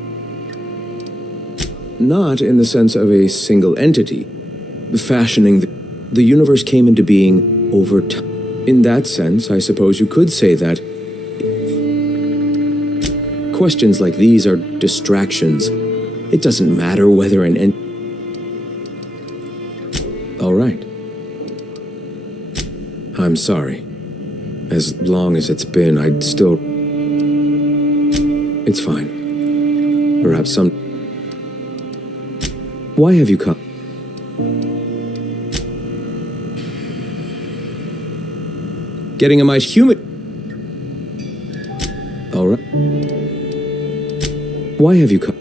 Not in the sense of a single entity. Fashioning the universe came into being over time. In that sense, I suppose you could say that questions like these are distractions. It doesn't matter whether an All right. I'm sorry. As long as it's been, I'd still... It's fine. Perhaps some... Why have you come? Getting a might human... All right. Why have you come?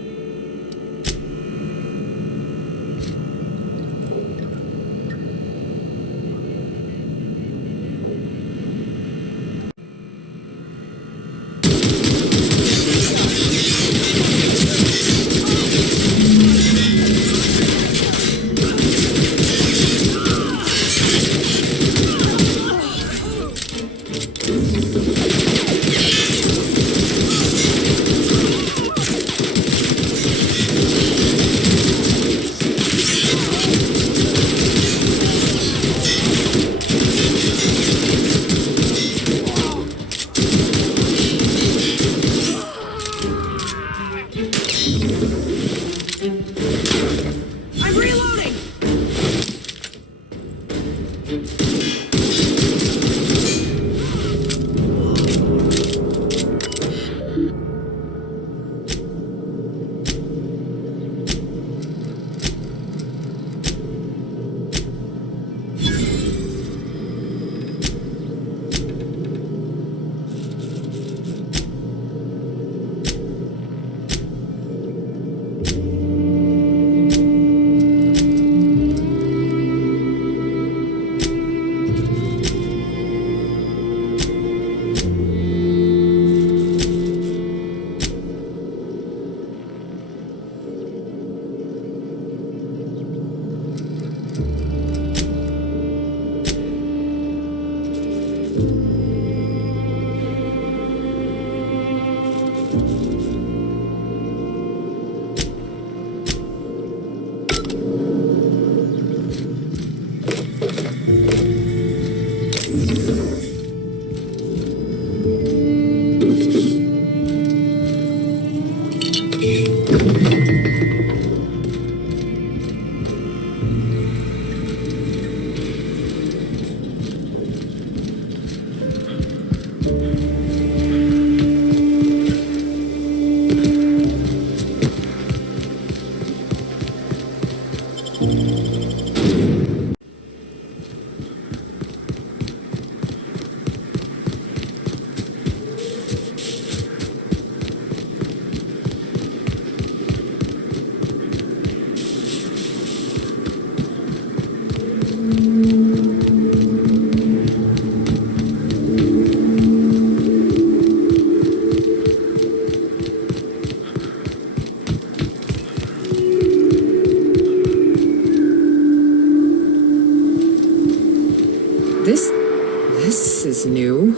This is new.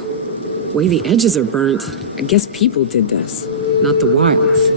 Way the edges are burnt. I guess people did this, not the wilds.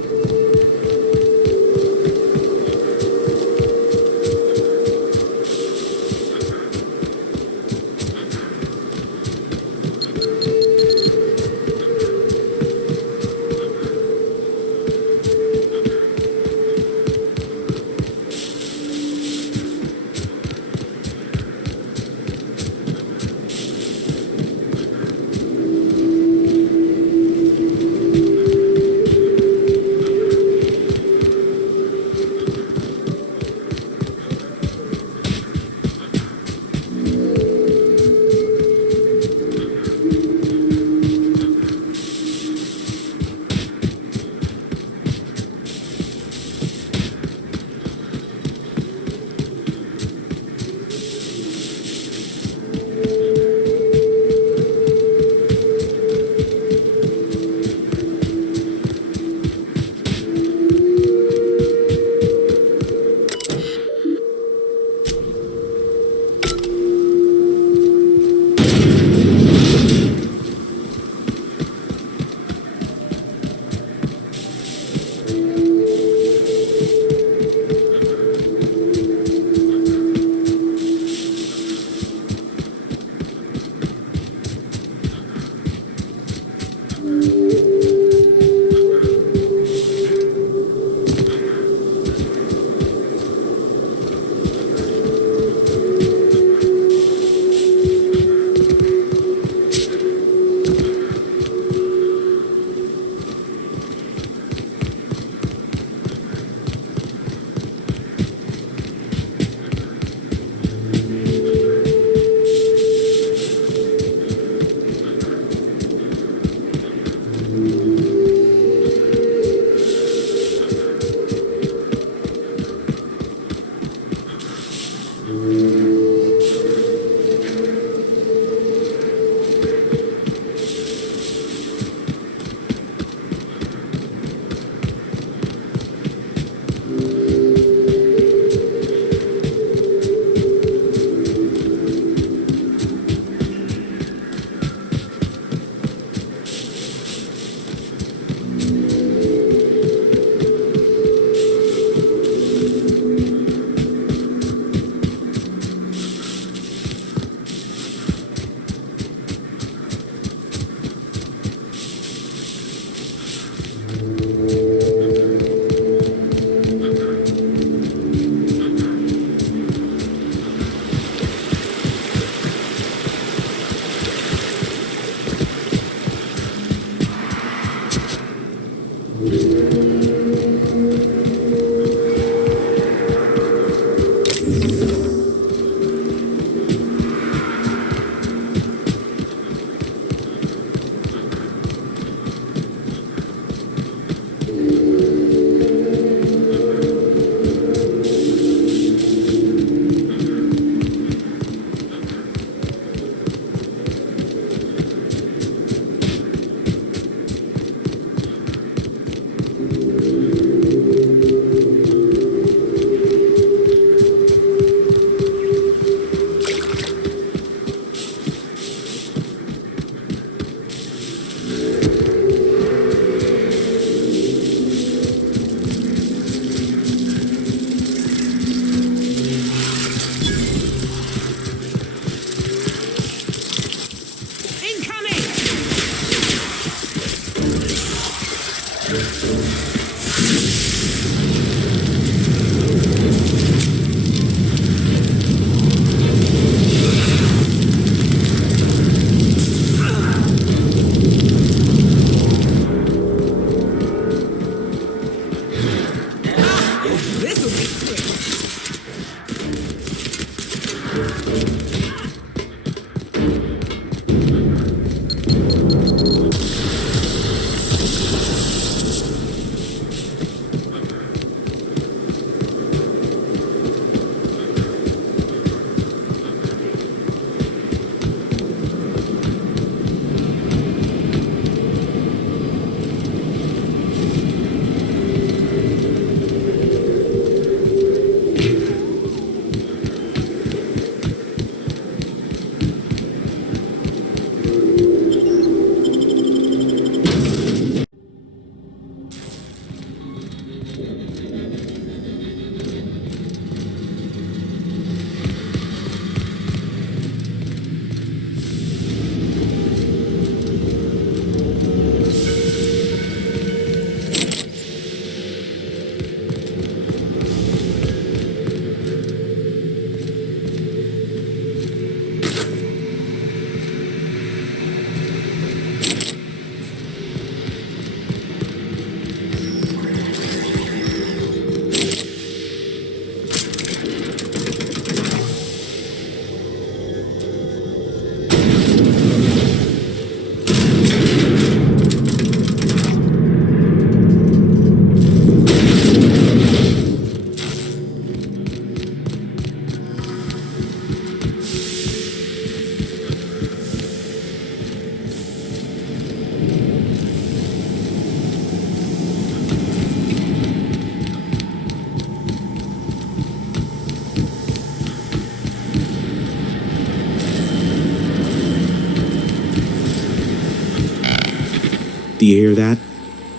Do you hear that?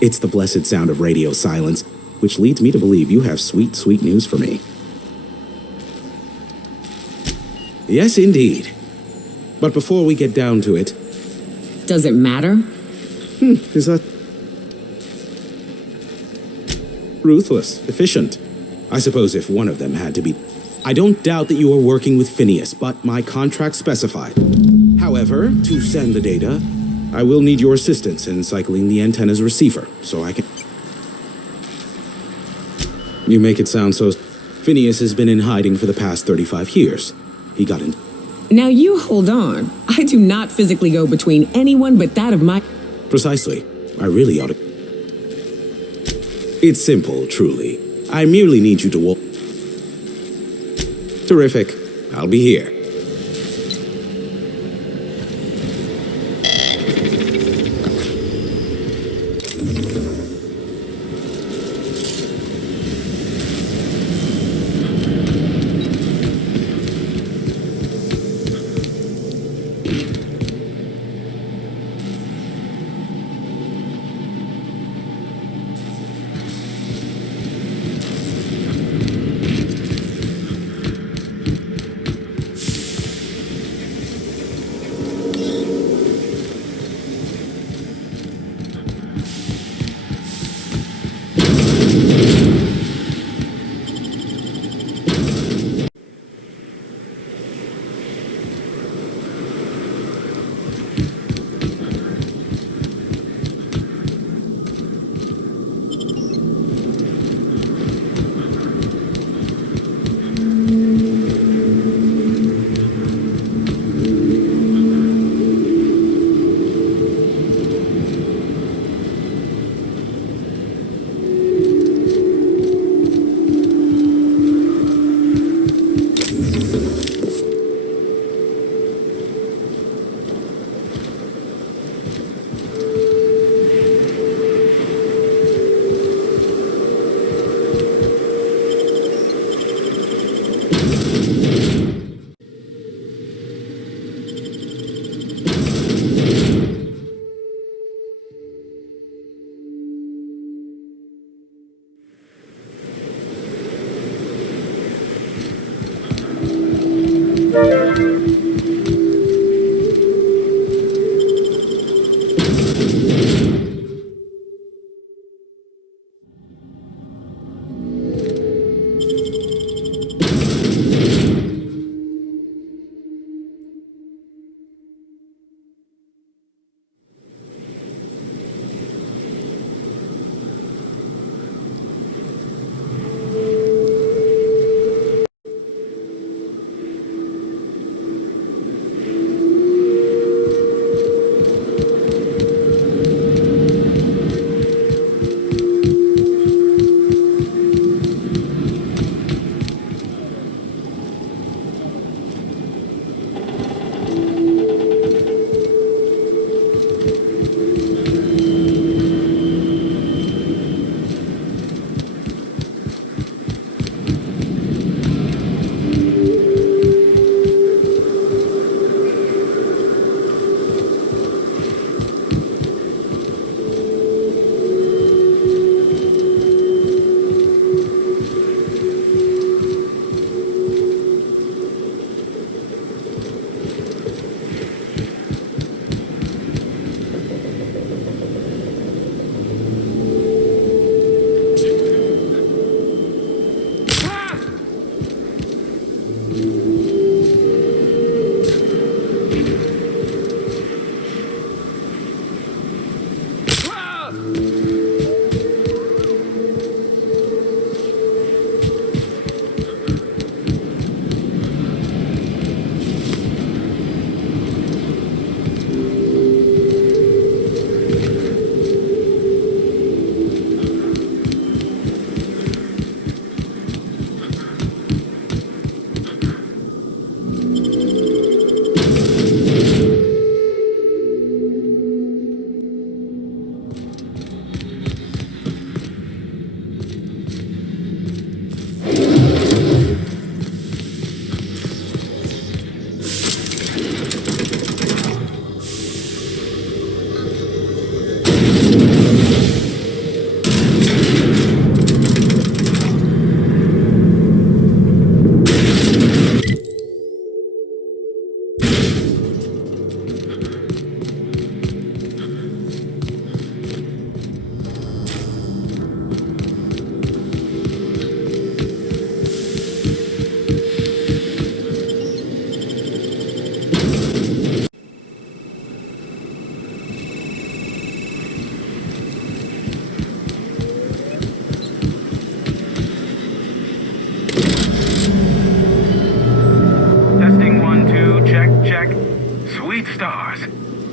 It's the blessed sound of radio silence, which leads me to believe you have sweet, sweet news for me. Yes, indeed. But before we get down to it... Does it matter? Is that... ruthless, efficient. I suppose if one of them had to be... I don't doubt that you are working with Phineas, but my contract specified. However, to send the data, I will need your assistance in cycling the antenna's receiver, so I can... You make it sound so... Phineas has been in hiding for the past 35 years. He got in... Now you hold on. I do not physically go between anyone but that of my... Precisely. I really ought to... It's simple, truly. I merely need you to walk... Terrific. I'll be here.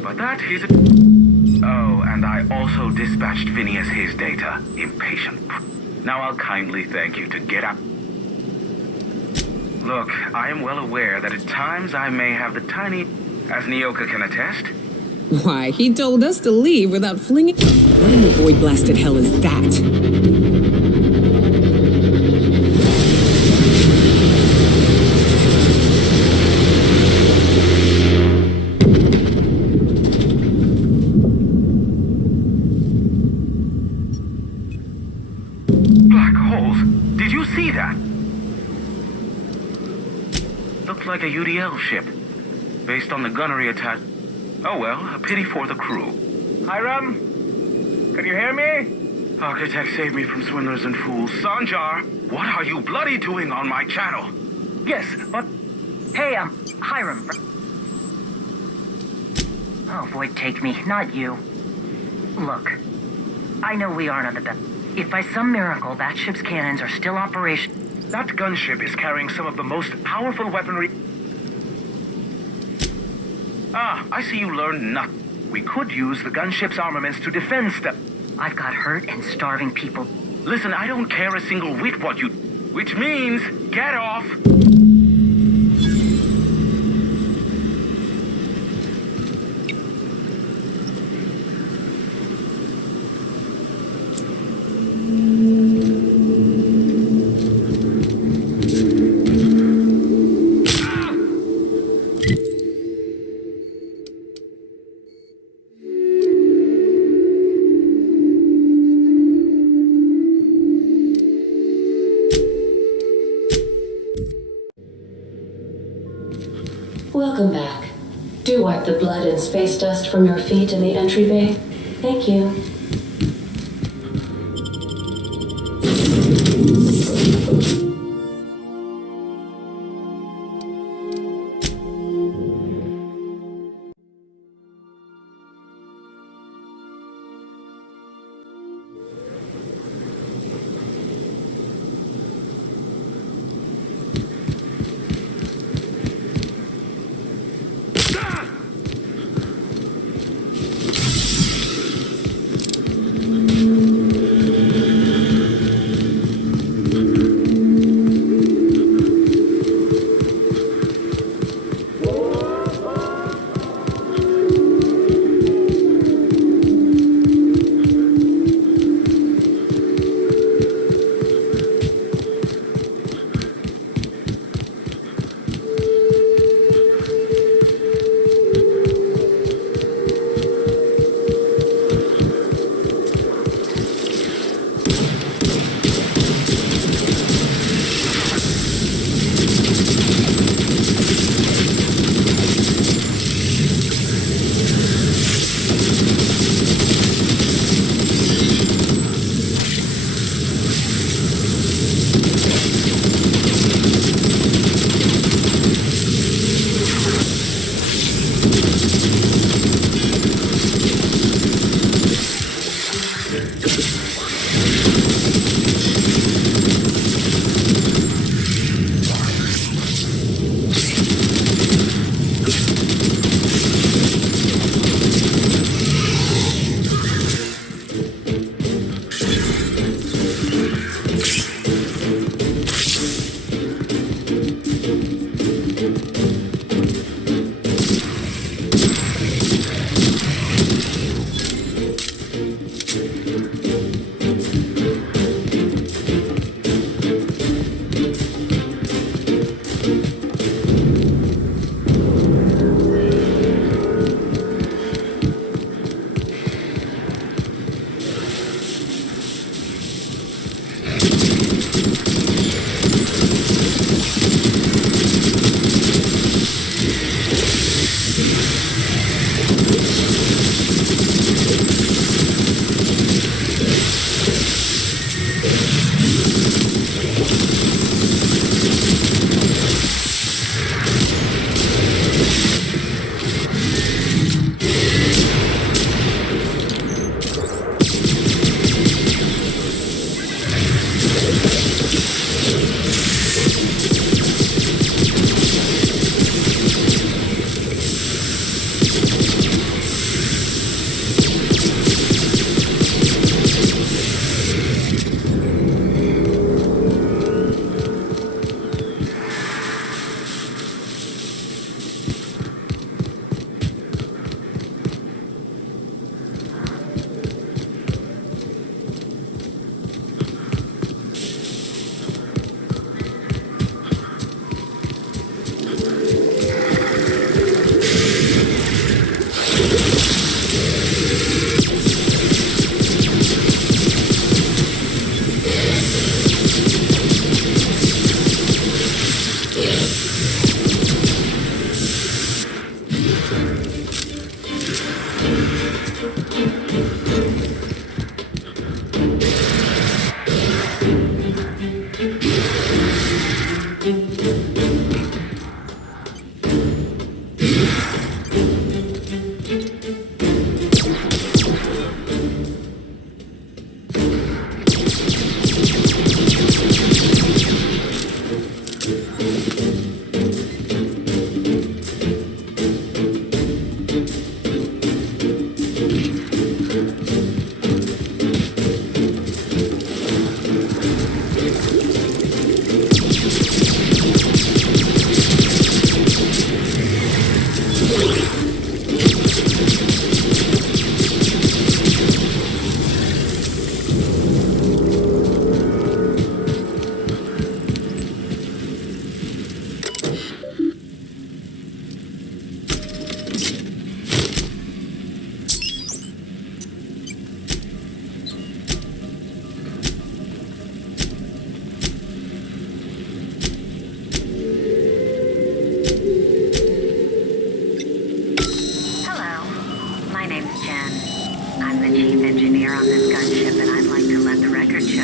but that is... Oh, and I also dispatched Phineas his data. Impatient. Now I'll kindly thank you to get up. Look, I am well aware that at times I may have the tiny... As Nyoka can attest. Why, he told us to leave without flinging... What in the void-blasted hell is that? Like a UDL ship, based on the gunnery attack. Oh well, a pity for the crew. Hiram? Can you hear me? Architect, save me from swindlers and fools. Sanjar, what are you bloody doing on my channel? Yes, but... Hey, Hiram. Oh, boy, take me, not you. Look, I know we aren't on the best. If by some miracle that ship's cannons are still operational... That gunship is carrying some of the most powerful weaponry... Ah, I see you learned nothing. We could use the gunship's armaments to defend stuff. I've got hurt and starving people. Listen, I don't care a single whit what you... Which means, get off! Welcome back. Do wipe the blood and space dust from your feet in the entry bay. Thank you.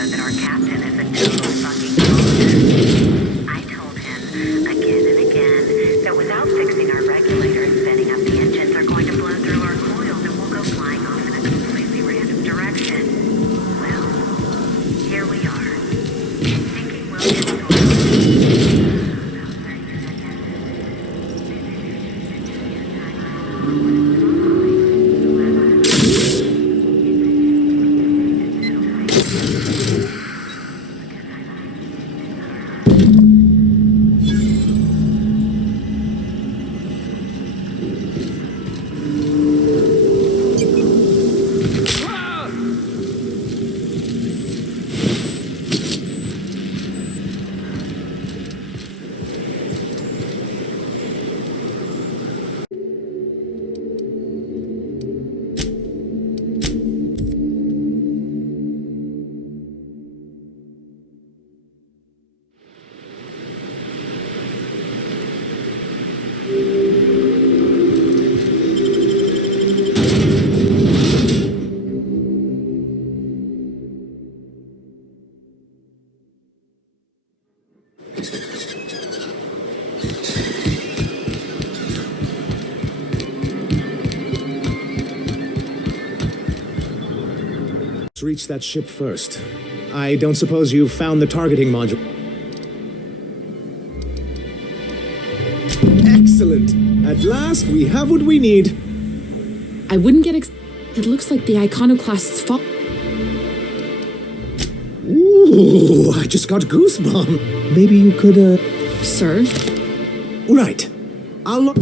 know that our captain is a total fucking loser. I told him again and again that without fixing our regulators, setting up the engines are going to blow through our coils and we'll go flying off in a completely random direction. Well, here we are. Thinking we'll get sort of... Reach that ship first. I don't suppose you found the targeting module. Excellent! At last, we have what we need. I wouldn't get it looks like the iconoclast's fault. Ooh, I just got goosebumps. Maybe you could, Sir? Right. I'll...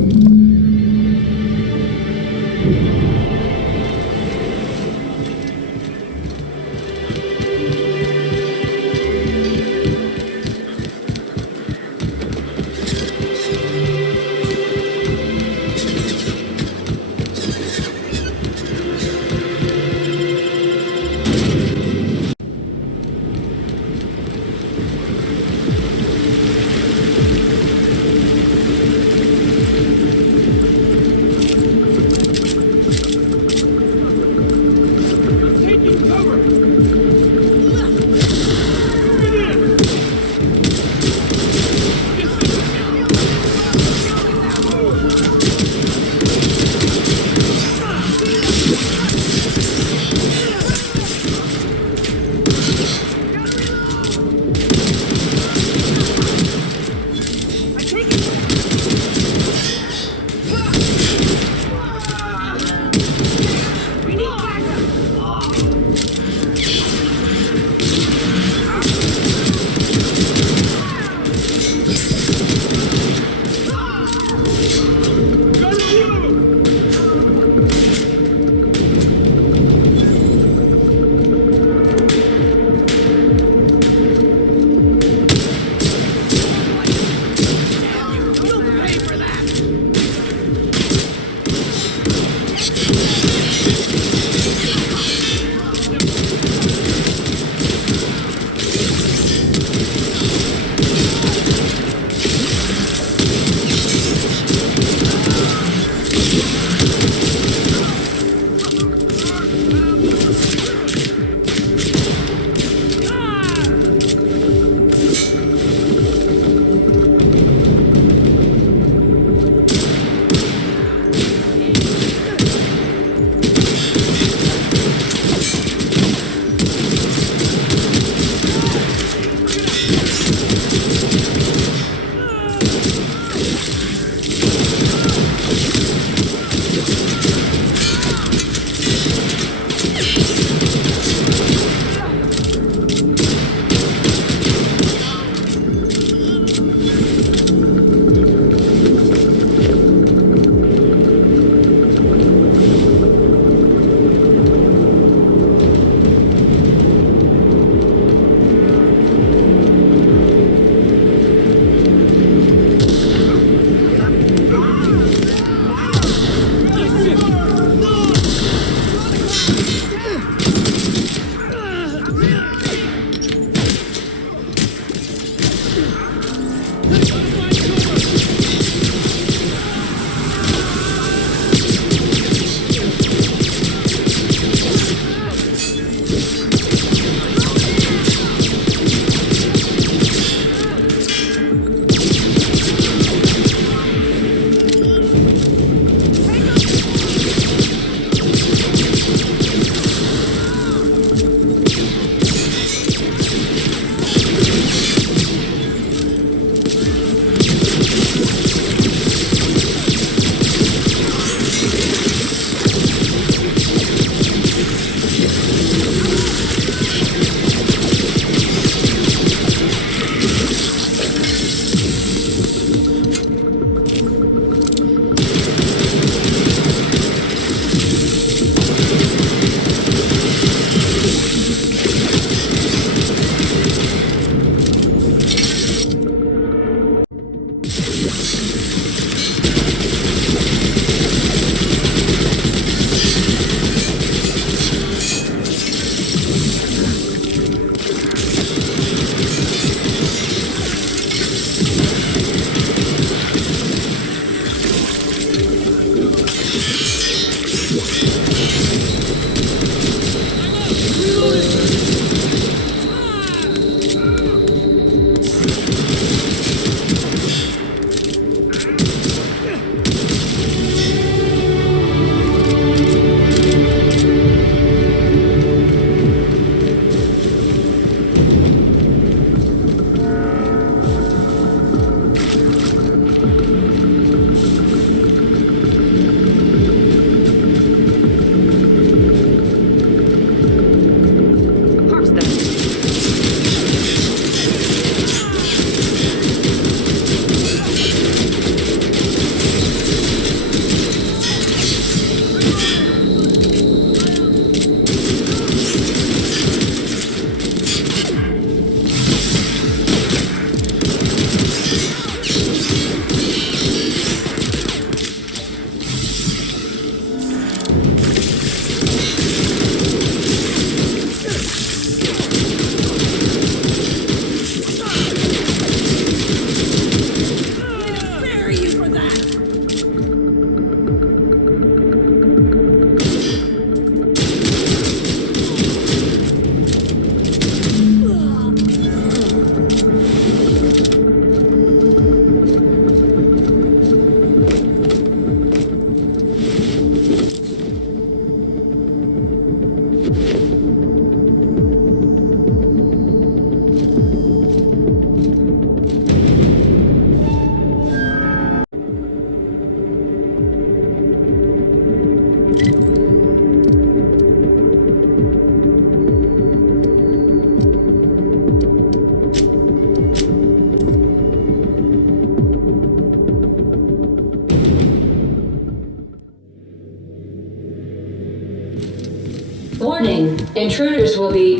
Warning, intruders will be...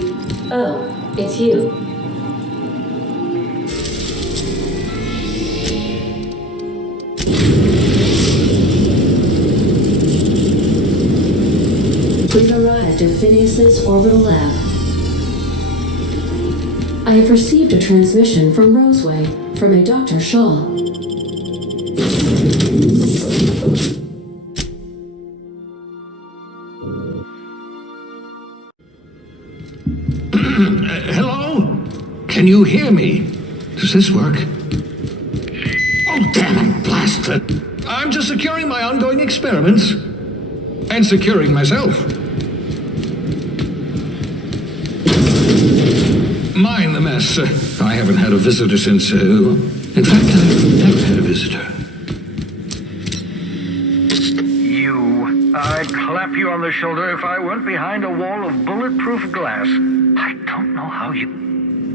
Oh, it's you. We've arrived at Phineas's orbital lab. I have received a transmission from Roseway, from a Dr. Shaw. Hello? Can you hear me? Does this work? Oh, damn it, blast it! I'm just securing my ongoing experiments. And securing myself. Mind the mess. I haven't had a visitor since... in fact, I've never had a visitor. I'd clap you on the shoulder if I weren't behind a wall of bulletproof glass. I don't know how you...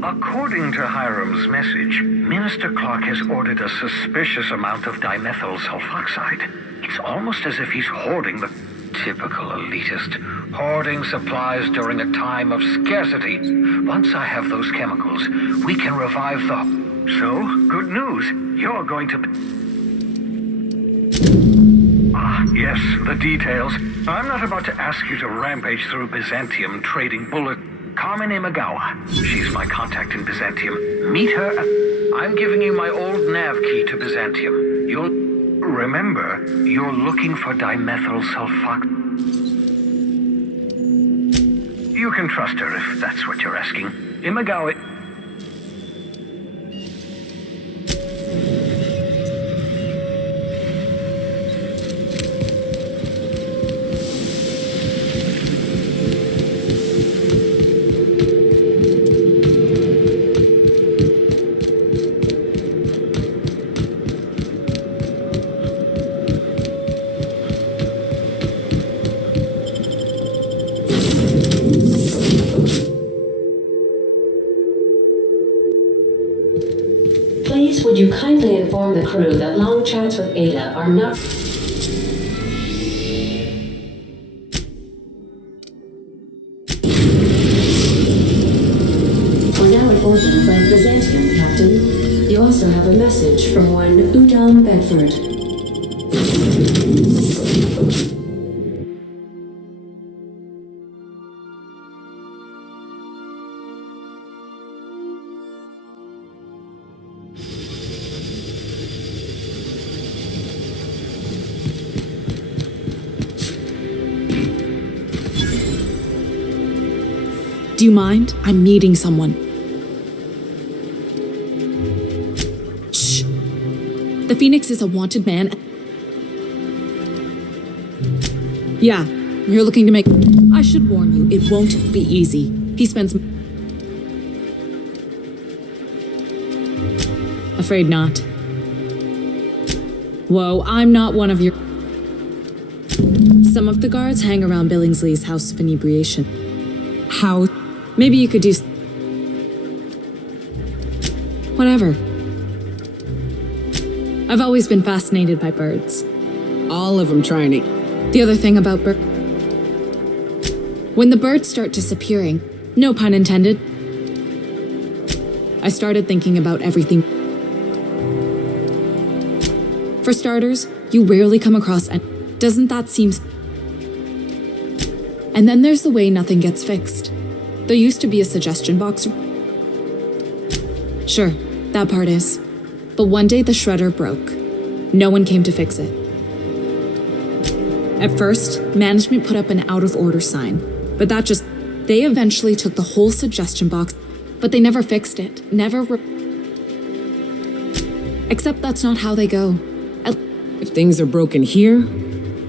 According to Hiram's message, Minister Clark has ordered a suspicious amount of dimethyl sulfoxide. It's almost as if he's hoarding the... Typical elitist. Hoarding supplies during a time of scarcity. Once I have those chemicals, we can revive the... So, good news. You're going to... Ah, yes, the details. I'm not about to ask you to rampage through Byzantium trading bullet... Carmen Imagawa. She's my contact in Byzantium. Meet her at... I'm giving you my old nav key to Byzantium. You'll... Remember, you're looking for dimethyl sulfoxide. You can trust her if that's what you're asking. Imagawa... Would you kindly inform the crew that long chats with Ada are not... We're now in orbit above Byzantium, Captain. You also have a message from one Udom Bedford. Do you mind? I'm meeting someone. Shh. The Phoenix is a wanted man. Yeah, you're looking to make... I should warn you, it won't be easy. He spends... Afraid not. Whoa, I'm not one of your... Some of the guards hang around Billingsley's house of inebriation. How... Maybe you could do... Whatever. I've always been fascinated by birds. All of them trying to... The other thing about birds... When the birds start disappearing, no pun intended, I started thinking about everything. For starters, you rarely come across and doesn't that seem... And then there's the way nothing gets fixed. There used to be a suggestion box. Sure, that part is. But one day the shredder broke. No one came to fix it. At first, management put up an out-of-order sign, but that just... They eventually took the whole suggestion box, but they never fixed it. Except that's not how they go. If things are broken here...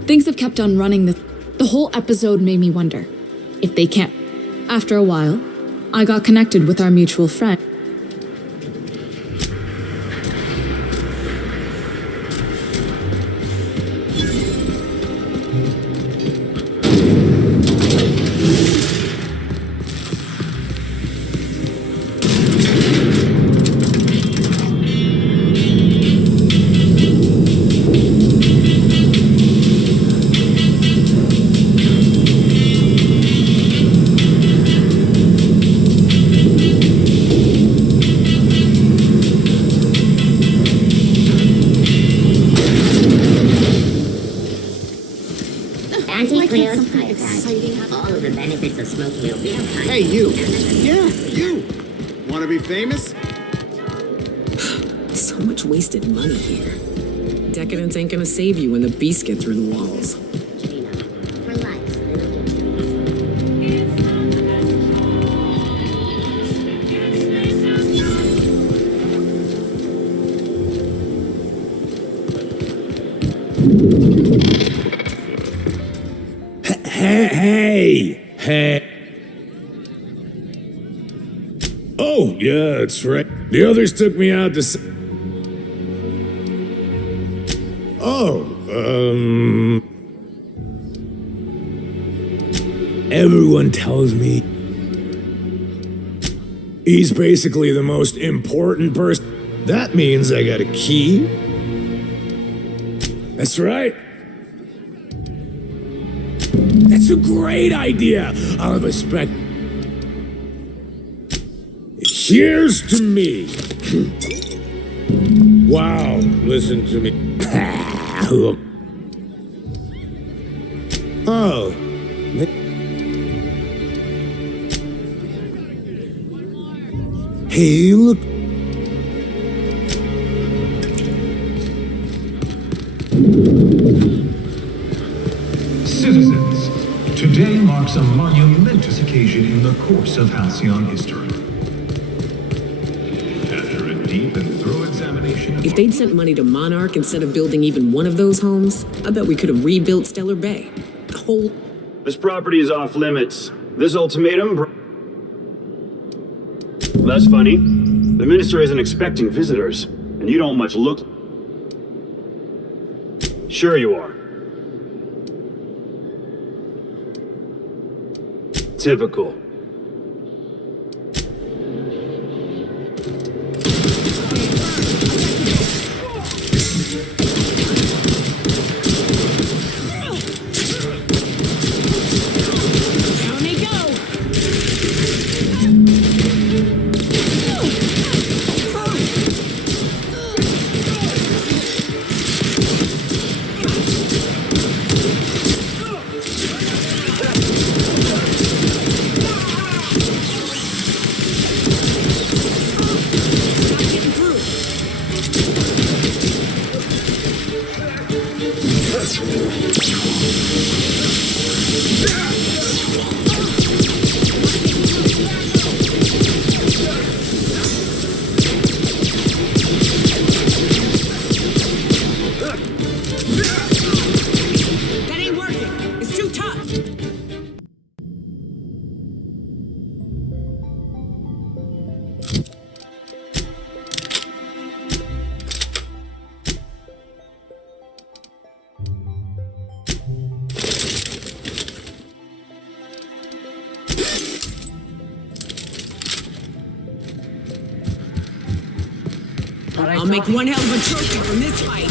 Things have kept on running. The whole episode made me wonder if they can't... After a while, I got connected with our mutual friend. anti-clear pipe. All of the benefits of smoking a real pipe. Hey, you. Yeah, you. Want to be famous? So much wasted money here. Decadence ain't gonna save you when the beasts get through the walls. Hey! Oh, yeah, that's right. The others took me out to... Everyone tells me he's basically the most important person. That means I got a key. That's right. That's a great idea. I'll have a spec. Here's to me. Wow, listen to me. Oh. Hey, look. Citizens, today marks a monumentous occasion in the course of Halcyon history. After a deep and thorough examination of... If they'd sent money to Monarch instead of building even one of those homes, I bet we could have rebuilt Stellar Bay. The whole... This property is off limits. This ultimatum... That's funny. The minister isn't expecting visitors, and you don't much look... Sure you are. Typical. I'll make one hell of a trophy from this fight.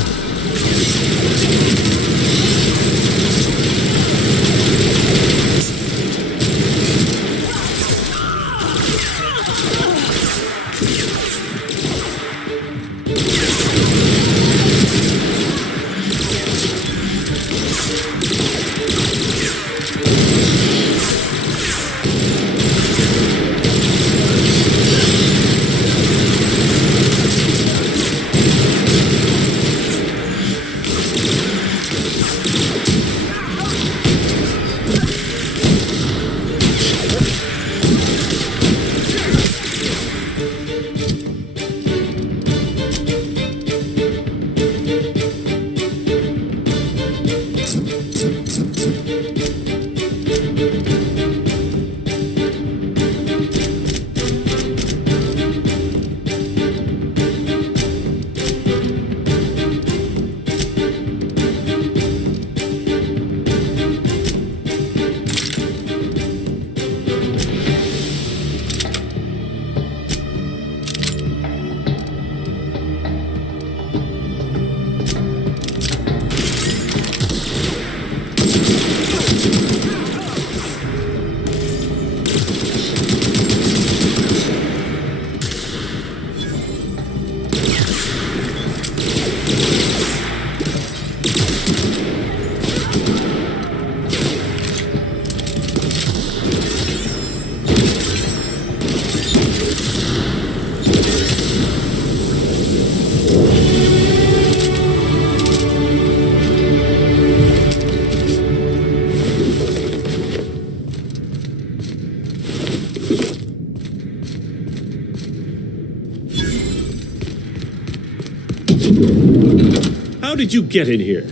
did you get in here?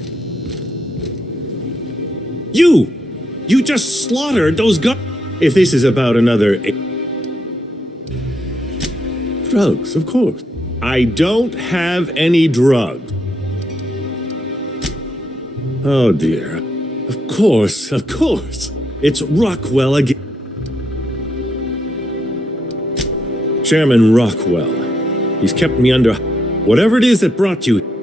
You just slaughtered those guys. If this is about another... Drugs, of course. I don't have any drugs. Oh dear. Of course. It's Rockwell again. Chairman Rockwell. He's kept me under... Whatever it is that brought you...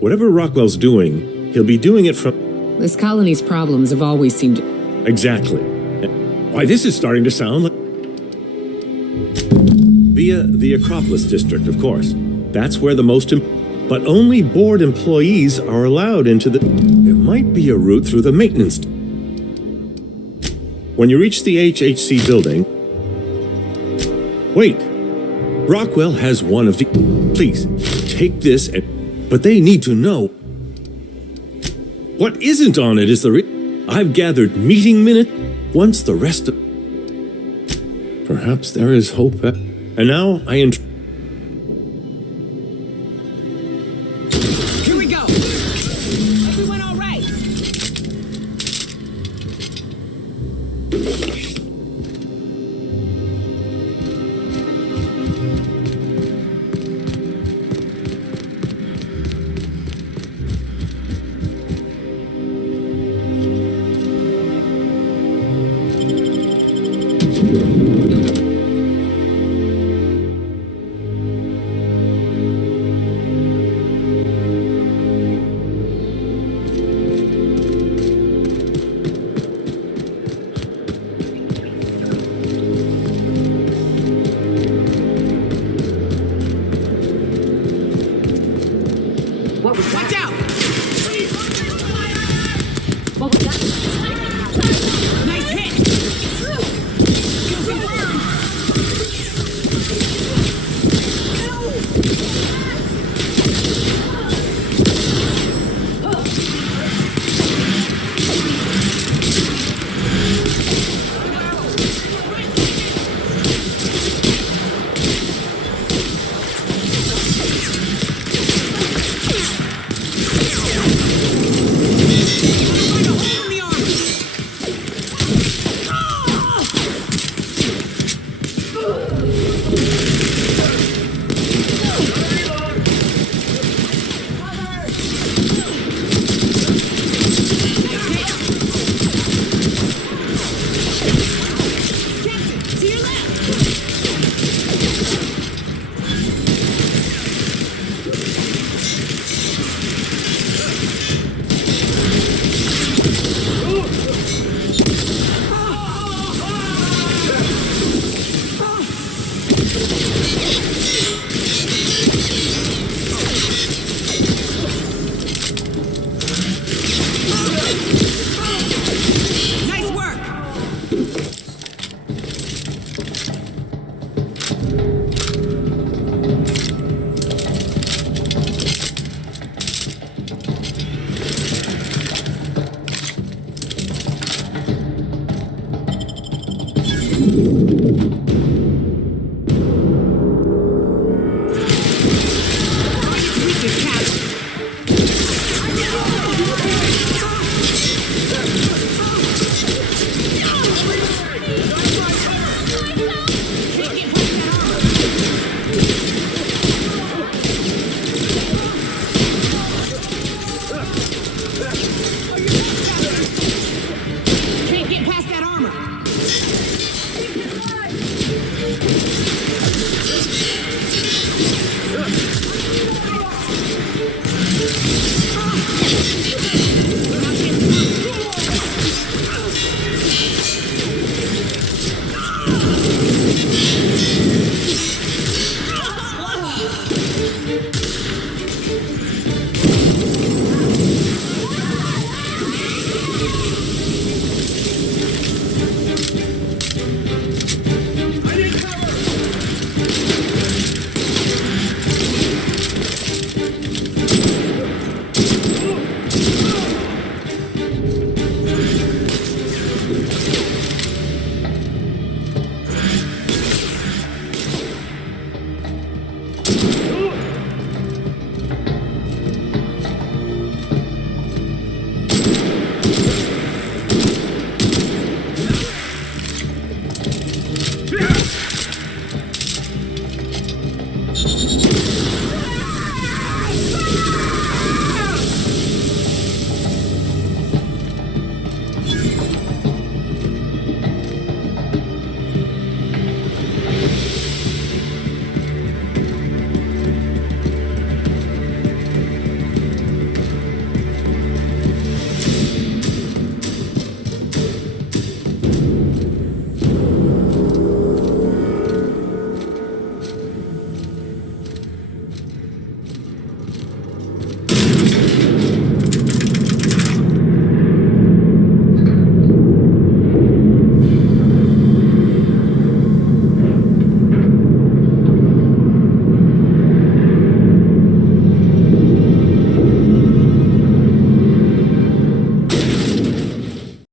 Whatever Rockwell's doing, he'll be doing it from... This colony's problems have always seemed... Exactly. Why, this is starting to sound like... Via the Acropolis District, of course. That's where the most... But only board employees are allowed into the... There might be a route through the maintenance... When you reach the HHC building... Wait. Rockwell has one of the... Please, take this and... But they need to know... What isn't on it is the... I've gathered meeting minute once the rest of... Perhaps there is hope. And now I... Here we go! Everyone all right? Watch out! What was that? Nice hit!